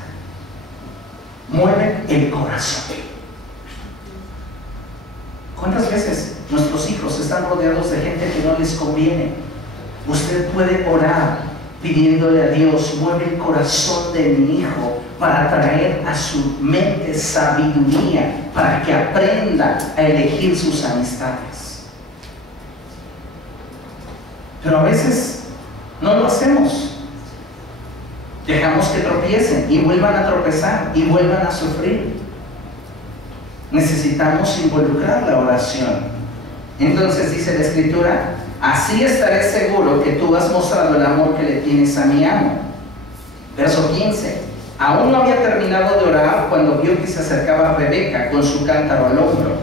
Mueve el corazón. ¿Cuántas veces nuestros hijos están rodeados de gente que no les conviene? Usted puede orar pidiéndole a Dios, mueve el corazón de mi hijo para traer a su mente sabiduría, para que aprenda a elegir sus amistades. Pero a veces no lo hacemos. Dejamos que tropiecen y vuelvan a tropezar y vuelvan a sufrir. Necesitamos involucrar la oración. Entonces dice la Escritura, así estaré seguro que tú has mostrado el amor que le tienes a mi amo. Verso 15. Aún no había terminado de orar cuando vio que se acercaba Rebeca con su cántaro al hombro.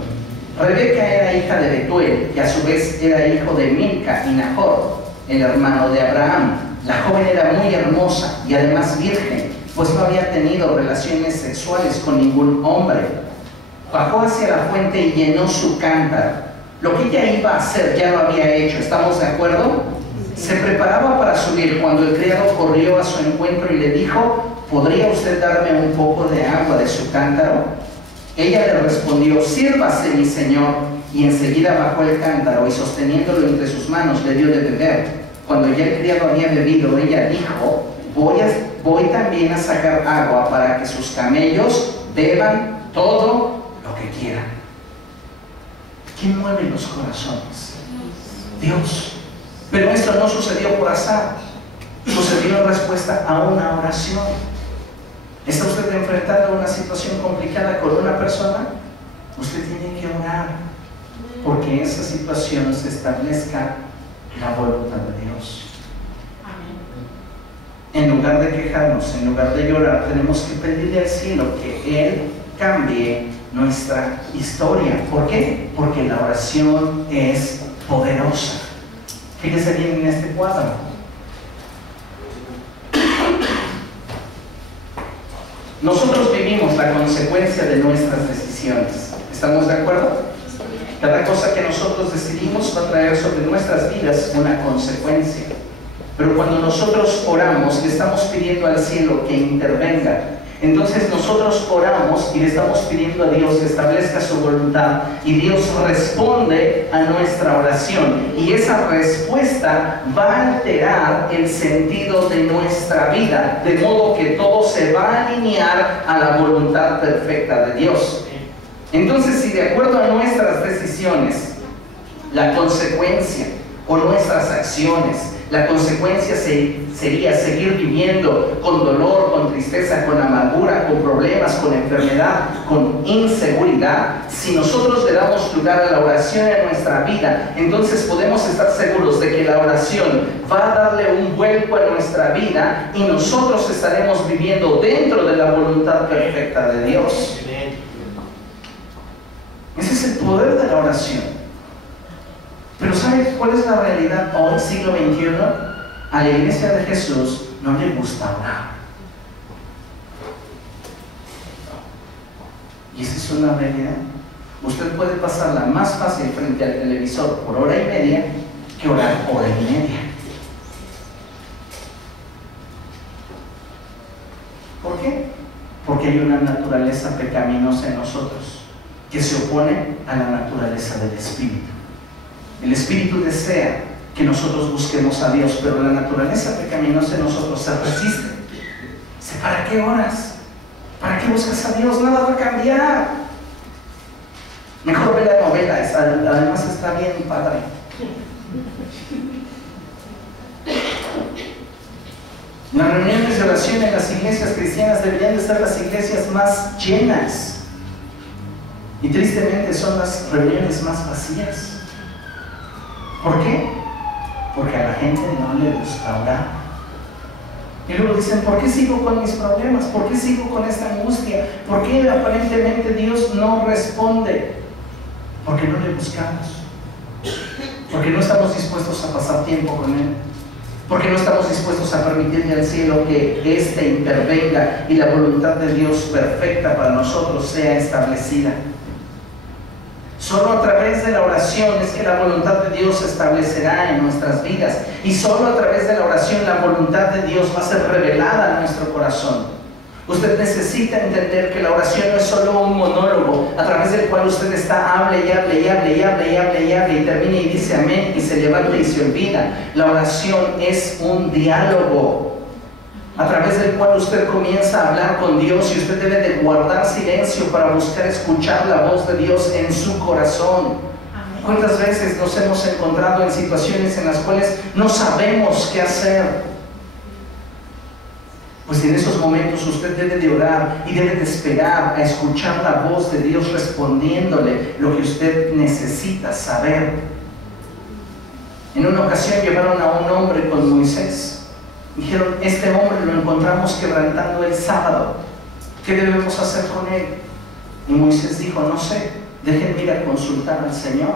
Rebeca era hija de Betuel, que a su vez era hijo de Milca y Nahor, el hermano de Abraham. La joven era muy hermosa y además virgen, pues no había tenido relaciones sexuales con ningún hombre. Bajó hacia la fuente y llenó su cántaro. Lo que ella iba a hacer ya lo había hecho, ¿estamos de acuerdo? Se preparaba para subir cuando el criado corrió a su encuentro y le dijo, ¿podría usted darme un poco de agua de su cántaro? Ella le respondió, sírvase mi señor, y enseguida bajó el cántaro y sosteniéndolo entre sus manos le dio de beber. Cuando ya el criado había bebido, ella dijo, voy también a sacar agua para que sus camellos beban todo lo que quieran. ¿Quién mueve los corazones? Dios. Pero esto no sucedió por azar, sucedió en respuesta a una oración. ¿Está usted enfrentando una situación complicada con una persona? Usted tiene que orar porque esa situación se establezca la voluntad de Dios. En lugar de quejarnos, en lugar de llorar, tenemos que pedirle al cielo que Él cambie nuestra historia. ¿Por qué? Porque la oración es poderosa. Fíjese bien en este cuadro. Nosotros vivimos la consecuencia de nuestras decisiones. ¿Estamos de acuerdo? Cada cosa que nosotros decidimos va a traer sobre nuestras vidas una consecuencia. Pero cuando nosotros oramos, le estamos pidiendo al cielo que intervenga. Entonces nosotros oramos y le estamos pidiendo a Dios que establezca su voluntad, y Dios responde a nuestra oración, y esa respuesta va a alterar el sentido de nuestra vida, de modo que todo se va a alinear a la voluntad perfecta de Dios. Entonces, si de acuerdo a nuestras decisiones, la consecuencia o nuestras acciones, la consecuencia sería seguir viviendo con dolor, con tristeza, con amargura, con problemas, con enfermedad, con inseguridad. Si nosotros le damos lugar a la oración en nuestra vida, entonces podemos estar seguros de que la oración va a darle un vuelco a nuestra vida y nosotros estaremos viviendo dentro de la voluntad perfecta de Dios. Ese es el poder de la oración. Pero ¿sabe cuál es la realidad hoy, siglo XXI? A la iglesia de Jesús no le gusta orar. Y esa es una realidad. Usted puede pasarla más fácil frente al televisor por hora y media que orar hora y media. ¿Por qué? Porque hay una naturaleza pecaminosa en nosotros que se opone a la naturaleza del Espíritu. El Espíritu desea que nosotros busquemos a Dios, pero la naturaleza pecaminosa en nosotros se resiste. Dice, ¿para qué oras? ¿Para qué buscas a Dios? Nada va a cambiar. Mejor ve la novela, además está bien padre. Las reuniones de de oración en las iglesias cristianas deberían de ser las iglesias más llenas. Y tristemente son las reuniones más vacías. ¿Por qué? Porque a la gente no le gusta orar. Y luego dicen, ¿por qué sigo con mis problemas? ¿Por qué sigo con esta angustia? ¿Por qué aparentemente Dios no responde? Porque no le buscamos. Porque no estamos dispuestos a pasar tiempo con Él. Porque no estamos dispuestos a permitirle al cielo que éste intervenga y la voluntad de Dios perfecta para nosotros sea establecida. Solo a través de la oración es que la voluntad de Dios se establecerá en nuestras vidas. Y solo a través de la oración la voluntad de Dios va a ser revelada en nuestro corazón. Usted necesita entender que la oración no es solo un monólogo a través del cual usted está, hable y hable y hable y hable y hable y hable y termina y dice amén y se levanta y se olvida. La oración es un diálogo a través del cual usted comienza a hablar con Dios y usted debe de guardar silencio para buscar escuchar la voz de Dios en su corazón. ¿Cuántas veces nos hemos encontrado en situaciones en las cuales no sabemos qué hacer? Pues en esos momentos usted debe de orar y debe de esperar a escuchar la voz de Dios respondiéndole lo que usted necesita saber. En una ocasión llevaron a un hombre con Moisés. Dijeron, este hombre lo encontramos quebrantando el sábado. ¿Qué debemos hacer con él? Y Moisés dijo, no sé, déjenme ir a consultar al Señor.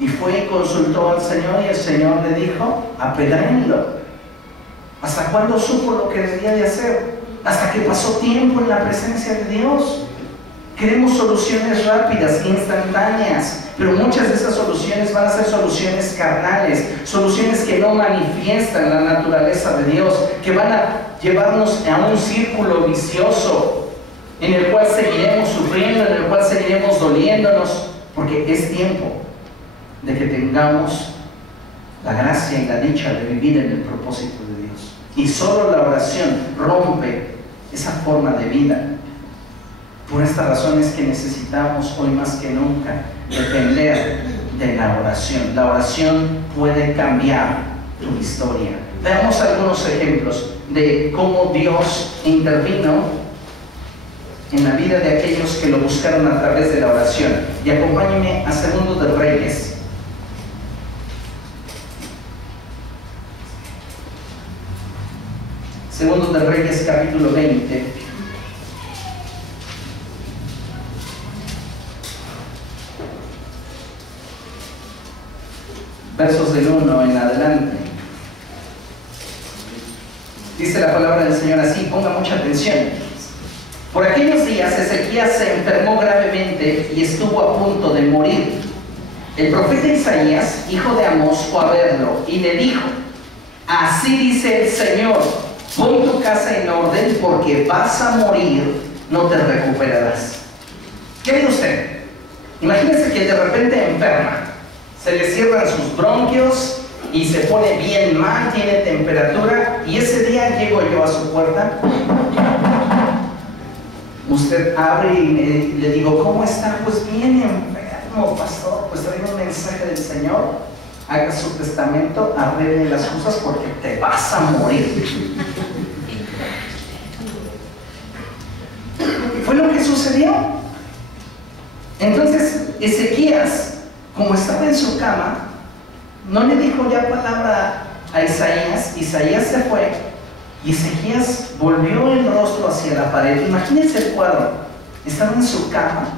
Y fue y consultó al Señor y el Señor le dijo, apedréenlo. ¿Hasta cuándo supo lo que debía de hacer? Hasta que pasó tiempo en la presencia de Dios. Queremos soluciones rápidas, instantáneas, pero muchas de esas soluciones van a ser soluciones carnales, soluciones que no manifiestan la naturaleza de Dios, que van a llevarnos a un círculo vicioso en el cual seguiremos sufriendo, en el cual seguiremos doliéndonos, porque es tiempo de que tengamos la gracia y la dicha de vivir en el propósito de Dios. Y solo la oración rompe esa forma de vida. Por esta razón es que necesitamos hoy más que nunca depender de la oración. La oración puede cambiar tu historia. Veamos algunos ejemplos de cómo Dios intervino en la vida de aquellos que lo buscaron a través de la oración. Y acompáñenme a Segundo de Reyes. Segundo de Reyes, capítulo 20. Versos del 1 en adelante. Dice la palabra del Señor así, ponga mucha atención. Por aquellos días Ezequías se enfermó gravemente y estuvo a punto de morir. El profeta Isaías, hijo de Amós, fue a verlo y le dijo, así dice el Señor, pon tu casa en orden porque vas a morir, no te recuperarás. ¿Qué ve usted? Imagínese que de repente enferma. Se le cierran sus bronquios y se pone bien mal, tiene temperatura, y ese día llego yo a su puerta. Usted abre y le digo, ¿cómo está? Pues bien enfermo, pastor, pues traigo un mensaje del Señor, haga su testamento, arregle las cosas porque te vas a morir. Fue lo que sucedió. Entonces Ezequías, como estaba en su cama, no le dijo ya palabra a Isaías. Isaías se fue y Ezequías volvió el rostro hacia la pared. Imagínense el cuadro. Estaba en su cama,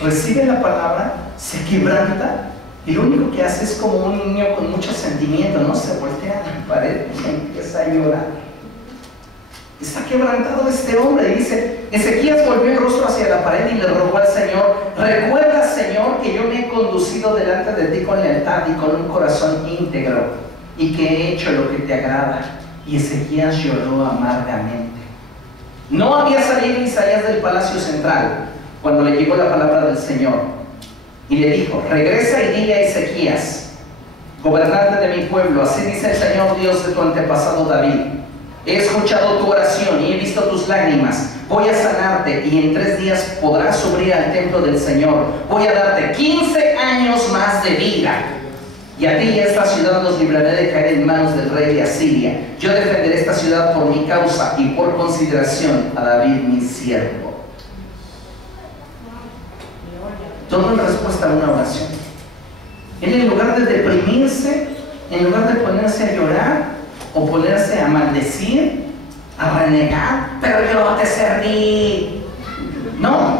recibe la palabra, se quebranta y lo único que hace es como un niño con mucho sentimiento, ¿no? Se voltea a la pared y empieza a llorar. Está quebrantado este hombre y dice, Ezequías volvió el rostro hacia la pared y le rogó al Señor, recuerda, Señor, que yo me he conducido delante de ti con lealtad y con un corazón íntegro y que he hecho lo que te agrada. Y Ezequías lloró amargamente. No había salido Isaías del palacio central cuando le llegó la palabra del Señor y le dijo, regresa y dile a Ezequías, gobernante de mi pueblo, así dice el Señor Dios de tu antepasado David, he escuchado tu oración y he visto tus lágrimas. Voy a sanarte y en 3 días podrás subir al templo del Señor. Voy a darte 15 años más de vida. Y a ti y a esta ciudad los libraré de caer en manos del rey de Asiria. Yo defenderé esta ciudad por mi causa y por consideración a David mi siervo. Todo en respuesta a una oración. Él, en lugar de deprimirse, en lugar de ponerse a llorar o ponerse a maldecir, a renegar, pero yo te serví, no,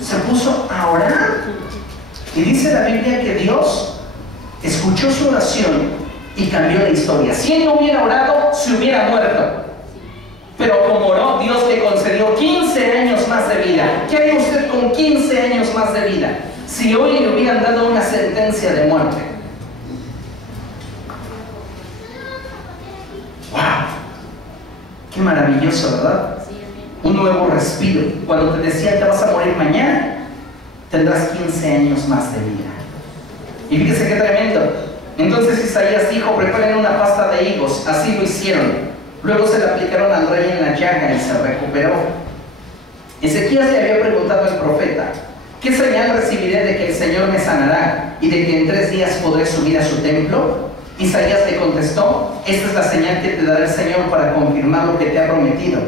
se puso a orar. Y dice la Biblia que Dios escuchó su oración y cambió la historia. Si él no hubiera orado, se hubiera muerto. Pero como oró, Dios le concedió 15 años más de vida. ¿Qué haría usted con 15 años más de vida si hoy le hubieran dado una sentencia de muerte? ¡Wow! ¡Qué maravilloso!, ¿verdad? Un nuevo respiro. Cuando te decían te vas a morir mañana, tendrás 15 años más de vida. Y fíjese qué tremendo. Entonces Isaías dijo: preparen una pasta de higos. Así lo hicieron. Luego se le aplicaron al rey en la llaga y se recuperó. Ezequías le había preguntado al profeta: ¿qué señal recibiré de que el Señor me sanará y de que en 3 días podré subir a su templo? Isaías le contestó: esta es la señal que te dará el Señor para confirmar lo que te ha prometido.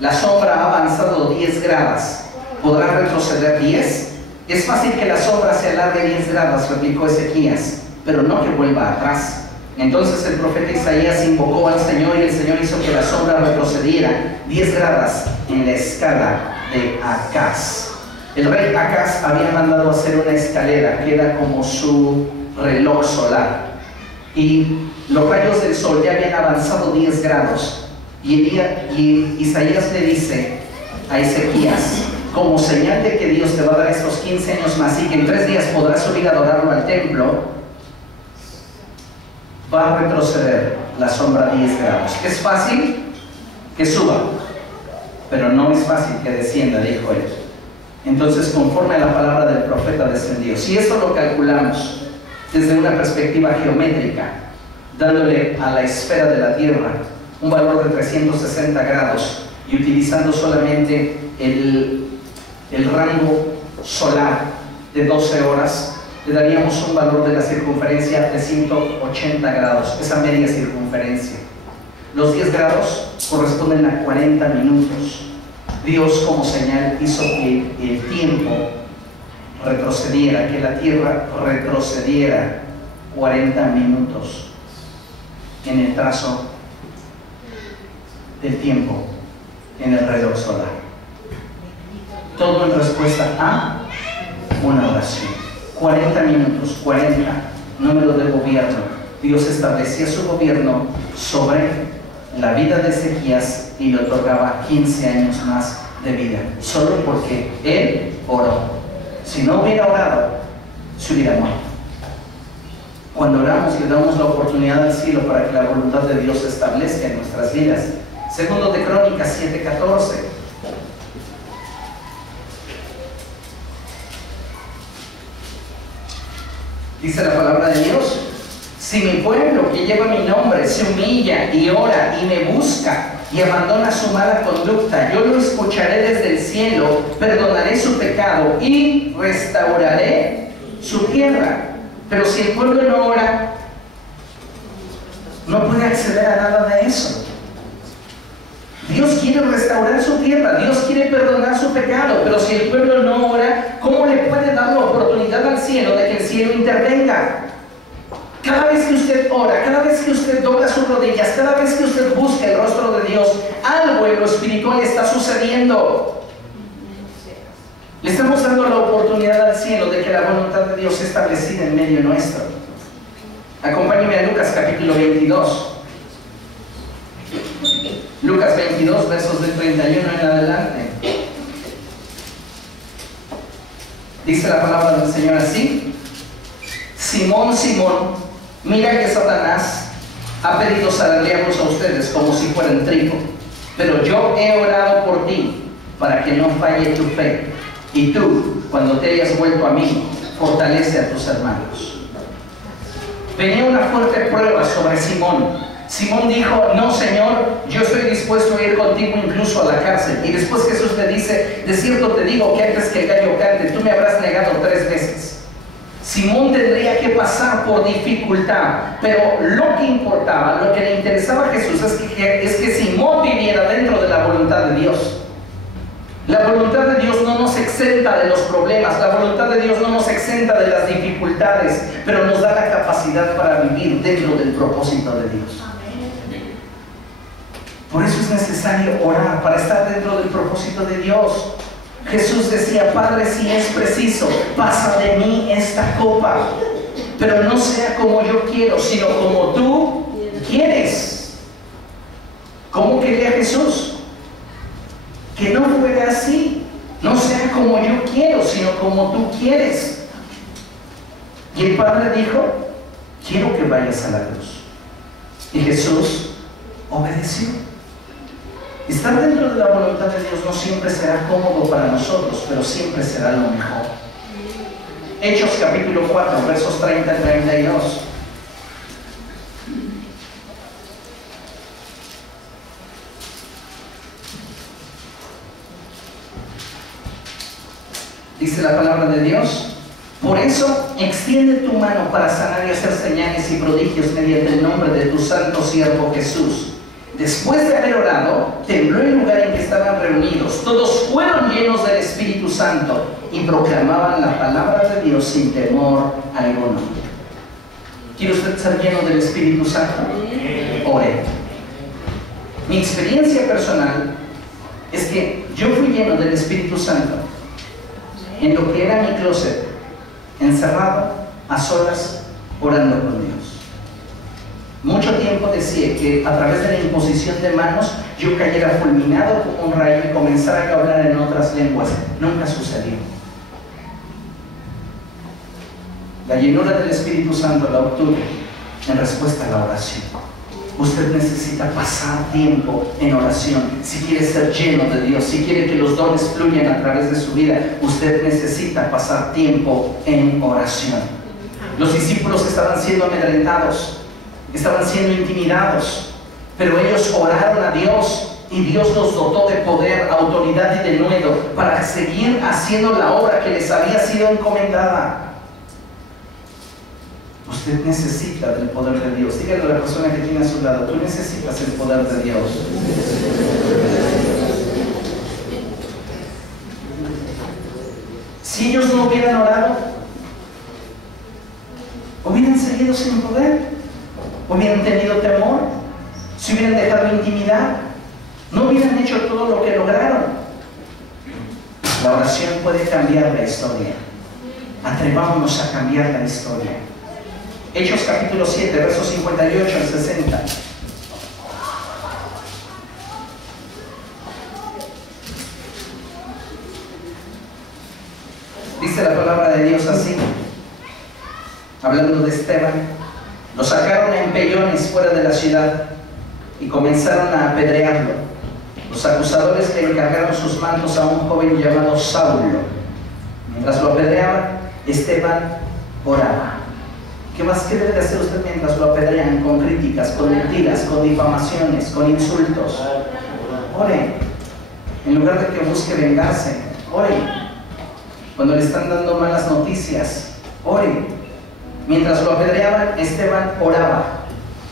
La sombra ha avanzado 10 gradas. ¿Podrá retroceder 10? Es fácil que la sombra se alargue 10 gradas, replicó Ezequías, pero no que vuelva atrás. Entonces el profeta Isaías invocó al Señor y el Señor hizo que la sombra retrocediera 10 gradas en la escala de Acaz. El rey Acaz había mandado hacer una escalera que era como su reloj solar, y los rayos del sol ya habían avanzado 10 grados. Y Isaías le dice a Ezequías: como señal de que Dios te va a dar estos 15 años más y que en 3 días podrás subir a adorarlo al templo, va a retroceder la sombra 10 grados. Es fácil que suba, pero no es fácil que descienda, dijo él. Entonces, conforme a la palabra del profeta, descendió. Si esto lo calculamos desde una perspectiva geométrica, dándole a la esfera de la Tierra un valor de 360 grados y utilizando solamente el rango solar de 12 horas, le daríamos un valor de la circunferencia de 180 grados, esa media circunferencia. Los 10 grados corresponden a 40 minutos. Dios, como señal, hizo que el tiempo retrocediera, que la Tierra retrocediera 40 minutos en el trazo del tiempo en el reloj solar. Todo en respuesta a una oración. 40 minutos, 40, número de gobierno. Dios establecía su gobierno sobre la vida de Ezequías y le otorgaba 15 años más de vida, solo porque él oró. Si no hubiera orado, se hubiera muerto. Cuando oramos, le damos la oportunidad al cielo para que la voluntad de Dios se establezca en nuestras vidas. Segundo de Crónicas 7:14. Dice la palabra de Dios: si mi pueblo que lleva mi nombre se humilla y ora y me busca y abandona su mala conducta, yo lo escucharé desde el cielo, perdonaré su pecado y restauraré su tierra. Pero si el pueblo no ora, no puede acceder a nada de eso. Dios quiere restaurar su tierra, Dios quiere perdonar su pecado, pero si el pueblo no ora, ¿cómo le puede dar la oportunidad al cielo de que el cielo intervenga? Cada vez que usted ora, cada vez que usted dobla sus rodillas, cada vez que usted busca el rostro de Dios, algo en lo espiritual está sucediendo. Le estamos dando la oportunidad al cielo de que la voluntad de Dios sea establecida en medio nuestro. Acompáñeme a Lucas capítulo 22. Lucas 22, versos del 31 en adelante. Dice la palabra del Señor así: Simón, Simón, mira que Satanás ha pedido zarandearlos a ustedes como si fueran trigo, pero yo he orado por ti para que no falle tu fe, y tú, cuando te hayas vuelto a mí, fortalece a tus hermanos. Venía una fuerte prueba sobre Simón. Simón dijo: no, Señor, yo estoy dispuesto a ir contigo incluso a la cárcel. Y después Jesús le dice: de cierto te digo que antes que el gallo cante, tú me habrás negado 3 veces. Simón tendría que pasar por dificultad, pero lo que importaba, lo que le interesaba a Jesús es que voluntad de Dios. La voluntad de Dios no nos exenta de los problemas, la voluntad de Dios no nos exenta de las dificultades, pero nos da la capacidad para vivir dentro del propósito de Dios. Por eso es necesario orar, para estar dentro del propósito de Dios. Jesús decía: Padre, si es preciso, pasa de mí esta copa, pero no sea como yo quiero, sino como tú quieres. ¿Cómo quería Jesús? Que no fuera así, no sea como yo quiero, sino como tú quieres. Y el Padre dijo: quiero que vayas a la cruz. Y Jesús obedeció. Estar dentro de la voluntad de Dios no siempre será cómodo para nosotros, pero siempre será lo mejor. Hechos capítulo 4, versos 30 al 32. Dice la palabra de Dios: por eso extiende tu mano para sanar y hacer señales y prodigios mediante el nombre de tu santo siervo Jesús. Después de haber orado, tembló el lugar en que estaban reunidos. Todos fueron llenos del Espíritu Santo y proclamaban la palabra de Dios sin temor alguno. ¿Quiere usted ser lleno del Espíritu Santo? Ore. Mi experiencia personal es que yo fui lleno del Espíritu Santo en lo que era mi closet, encerrado, a solas, orando con Dios. Mucho tiempo decía que a través de la imposición de manos yo cayera fulminado como un rayo y comenzara a hablar en otras lenguas. Nunca sucedió. La llenura del Espíritu Santo la obtuve en respuesta a la oración. Usted necesita pasar tiempo en oración. Si quiere ser lleno de Dios, si quiere que los dones fluyan a través de su vida, usted necesita pasar tiempo en oración. Los discípulos estaban siendo amedrentados, estaban siendo intimidados, pero ellos oraron a Dios y Dios los dotó de poder, autoridad y denuedo para seguir haciendo la obra que les había sido encomendada. Usted necesita del poder de Dios. Dígale a la persona que tiene a su lado: tú necesitas el poder de Dios. Si ellos no hubieran orado, hubieran seguido sin poder, hubieran tenido temor, se hubieran dejado intimidar, no hubieran hecho todo lo que lograron. La oración puede cambiar la historia. Atrevámonos a cambiar la historia. Hechos capítulo 7, versos 58 al 60. Dice la palabra de Dios así, hablando de Esteban: lo sacaron en pellones fuera de la ciudad y comenzaron a apedrearlo. Los acusadores le encargaron sus mantos a un joven llamado Saulo. Mientras lo apedreaban, Esteban oraba. ¿Qué más debe de hacer usted mientras lo apedrean? Con críticas, con mentiras, con difamaciones, con insultos. Ore. En lugar de que busque vengarse, ore. Cuando le están dando malas noticias, ore. Mientras lo apedreaban, Esteban oraba.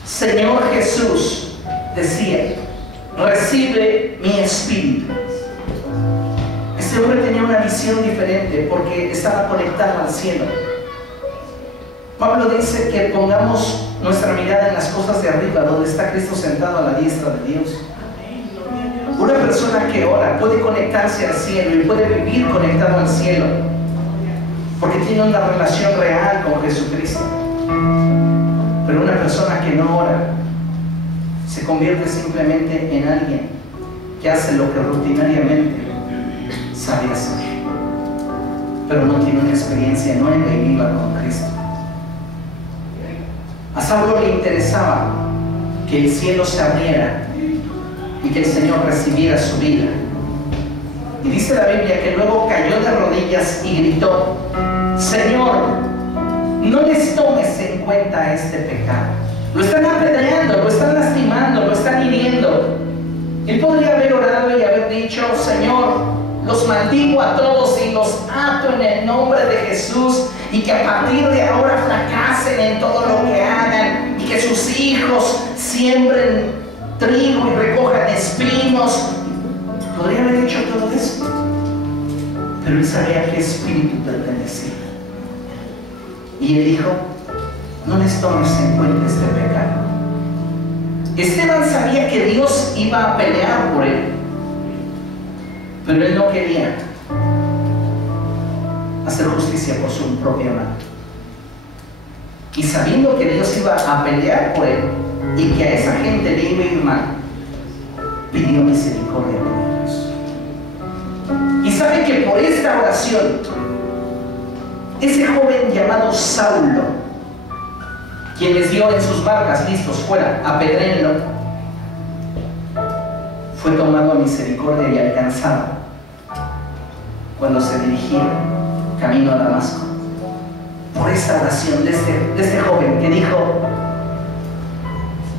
Señor Jesús, decía, recibe mi espíritu. Este hombre tenía una visión diferente porque estaba conectado al cielo. Pablo dice que pongamos nuestra mirada en las cosas de arriba, donde está Cristo sentado a la diestra de Dios. Una persona que ora puede conectarse al cielo y puede vivir conectado al cielo porque tiene una relación real con Jesucristo. Pero una persona que no ora se convierte simplemente en alguien que hace lo que rutinariamente sabe hacer, pero no tiene una experiencia nueva y viva con Cristo. A Saulo le interesaba que el cielo se abriera y que el Señor recibiera su vida. Y dice la Biblia que luego cayó de rodillas y gritó: Señor, no les tomes en cuenta este pecado. Lo están apedreando, lo están lastimando, lo están hiriendo. Él podría haber orado y haber dicho: Señor, los maldigo a todos y los ato en el nombre de Jesús, y que a partir de ahora fracasen en todo lo que hagan, y que sus hijos siembren trigo y recojan espinos. Podría haber hecho todo eso, pero él sabía a qué espíritu pertenecía. Y él dijo: no les tomes en cuenta este pecado. Esteban sabía que Dios iba a pelear por él, pero él no quería hacer justicia por su propia mano. Y sabiendo que Dios iba a pelear por él y que a esa gente le iba a ir mal, pidió misericordia por ellos. Y sabe que por esta oración, ese joven llamado Saulo, quien les dio en sus barcas: listos, fuera, apedréenlo, fue tomado a misericordia y alcanzado cuando se dirigía camino a Damasco. Por esa oración de este joven que dijo: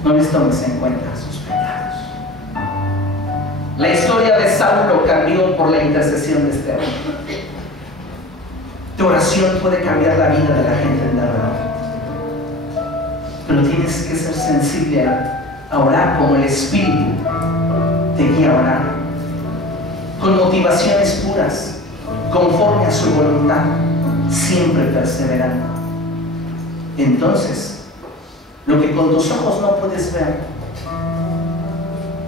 no les tomes en cuenta sus pecados. La historia de Saulo cambió por la intercesión de Esteban. Tu oración puede cambiar la vida de la gente en alrededor, pero tienes que ser sensible a orar como el Espíritu te guía a orar, con motivaciones puras, conforme a su voluntad, siempre perseverando. Entonces, lo que con tus ojos no puedes ver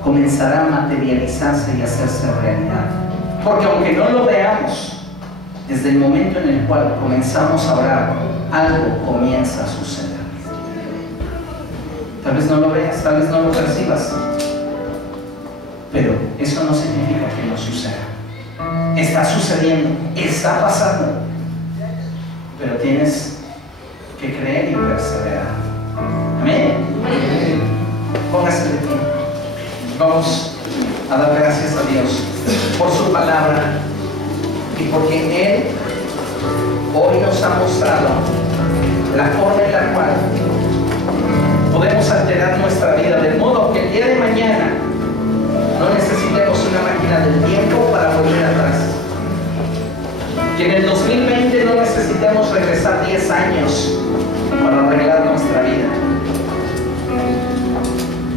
comenzará a materializarse y a hacerse realidad. Porque aunque no lo veamos, desde el momento en el cual comenzamos a orar, algo comienza a suceder. Tal vez no lo veas, tal vez no lo percibas, pero eso no significa que no suceda. Está sucediendo, está pasando, pero tienes que creer y perseverar. Amén. Póngase de pie. Vamos a dar gracias a Dios por su palabra y porque Él hoy nos ha mostrado la forma en la cual podemos alterar nuestra vida, de modo que el día de mañana no necesitemos una máquina del tiempo para volver atrás. Que en el 2020 no necesitemos regresar 10 años para arreglar nuestra vida.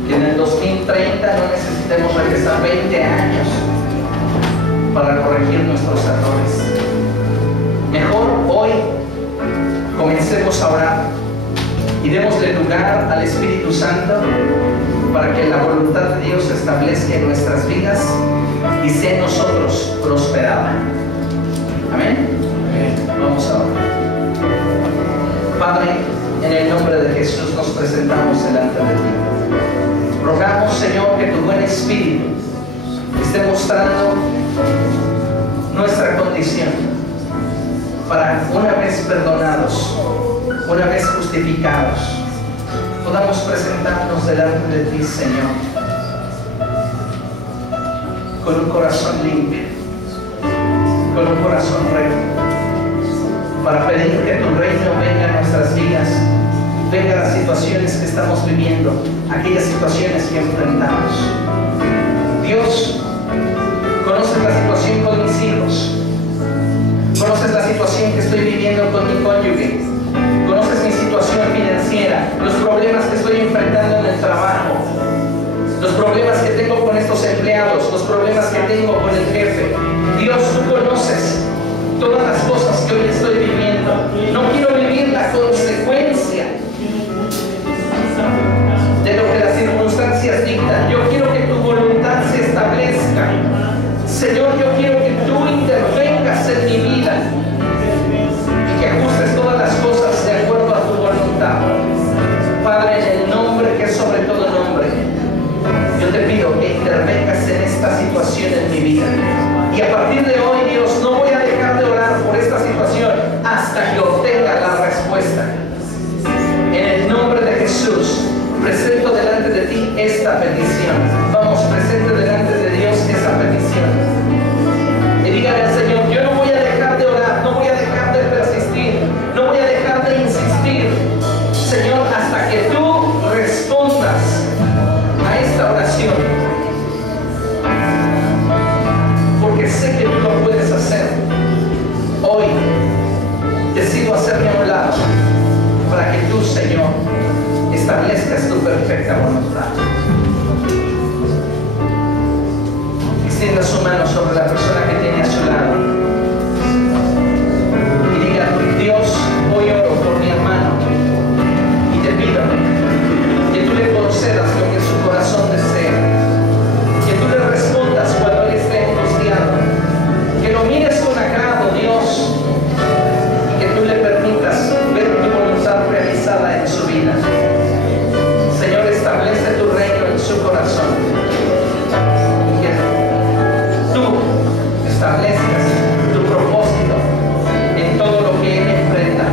Que en el 2030 no necesitemos regresar 20 años para corregir nuestros errores. Mejor hoy comencemos a orar y démosle lugar al Espíritu Santo para que la voluntad de Dios se establezca en nuestras vidas y sea en nosotros prosperada. Amén. Vamos a orar. Padre, en el nombre de Jesús nos presentamos delante de ti. Rogamos, Señor, que tu buen Espíritu esté mostrando nuestra condición para, una vez perdonados, una vez justificados, podamos presentarnos delante de ti, Señor, con un corazón limpio, con un corazón recto, para pedir que tu reino venga a nuestras vidas, venga a las situaciones que estamos viviendo, aquellas situaciones que enfrentamos. Dios, conoces la situación con mis hijos, conoces la situación que estoy viviendo con mi cónyuge, conoces mi situación financiera, los problemas que estoy enfrentando en el trabajo, los problemas que tengo con estos empleados, los problemas que tengo con el jefe. Dios, tú conoces todas las cosas que hoy estoy viviendo. No quiero vivir la consecuencia de lo que las circunstancias dictan. Yo quiero que tu voluntad se establezca. Señor, yo quiero que tú intervengas en mi vida y que ajustes todas las cosas de acuerdo a tu voluntad. Padre, en el nombre que es sobre todo nombre, yo te pido que intervengas en esta situación en mi vida. Y a partir de hoy, Dios, no voy a dejar de orar por esta situación hasta que obtenga la respuesta. En el nombre de Jesús, presento delante de ti esta petición. Vamos, presente delante de Dios esa petición. Y dígale al Señor: yo no voy a dejar de orar, no voy a dejar de persistir, no voy a dejar de insistir, Señor, hasta que tú respondas a esta oración. Porque sé que tú lo puedes hacer. Hoy decido hacerme a un lado para que tú, Señor, establezcas tu perfecta voluntad. extienda su mano sobre la persona que tiene a su lado y diga: Dios, hoy oro por mi hermano y te pido que tú le concedas lo que su corazón desea, que tú le respondas cuando él esté angustiado, que lo mires con agrado, Dios, y que tú le permitas ver tu voluntad realizada en su vida. Señor, establece tu reino en su corazón y que tú establezcas tu propósito en todo lo que él enfrenta.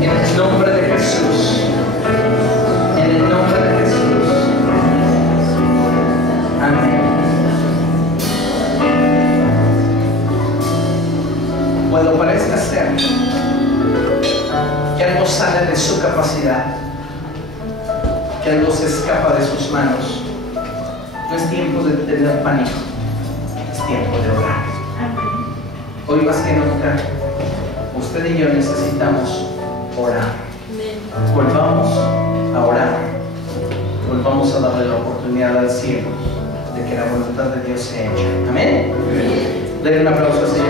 En el nombre de Jesús. En el nombre de Jesús. Amén. Cuando parezca ser que algo sale de su capacidad, que algo se escapa de sus manos, no es tiempo de tener pánico, es tiempo de orar. Hoy más que nunca, usted y yo necesitamos orar. Volvamos a orar. Volvamos a darle la oportunidad al cielo de que la voluntad de Dios sea hecha. Amén. Denle un aplauso al Señor.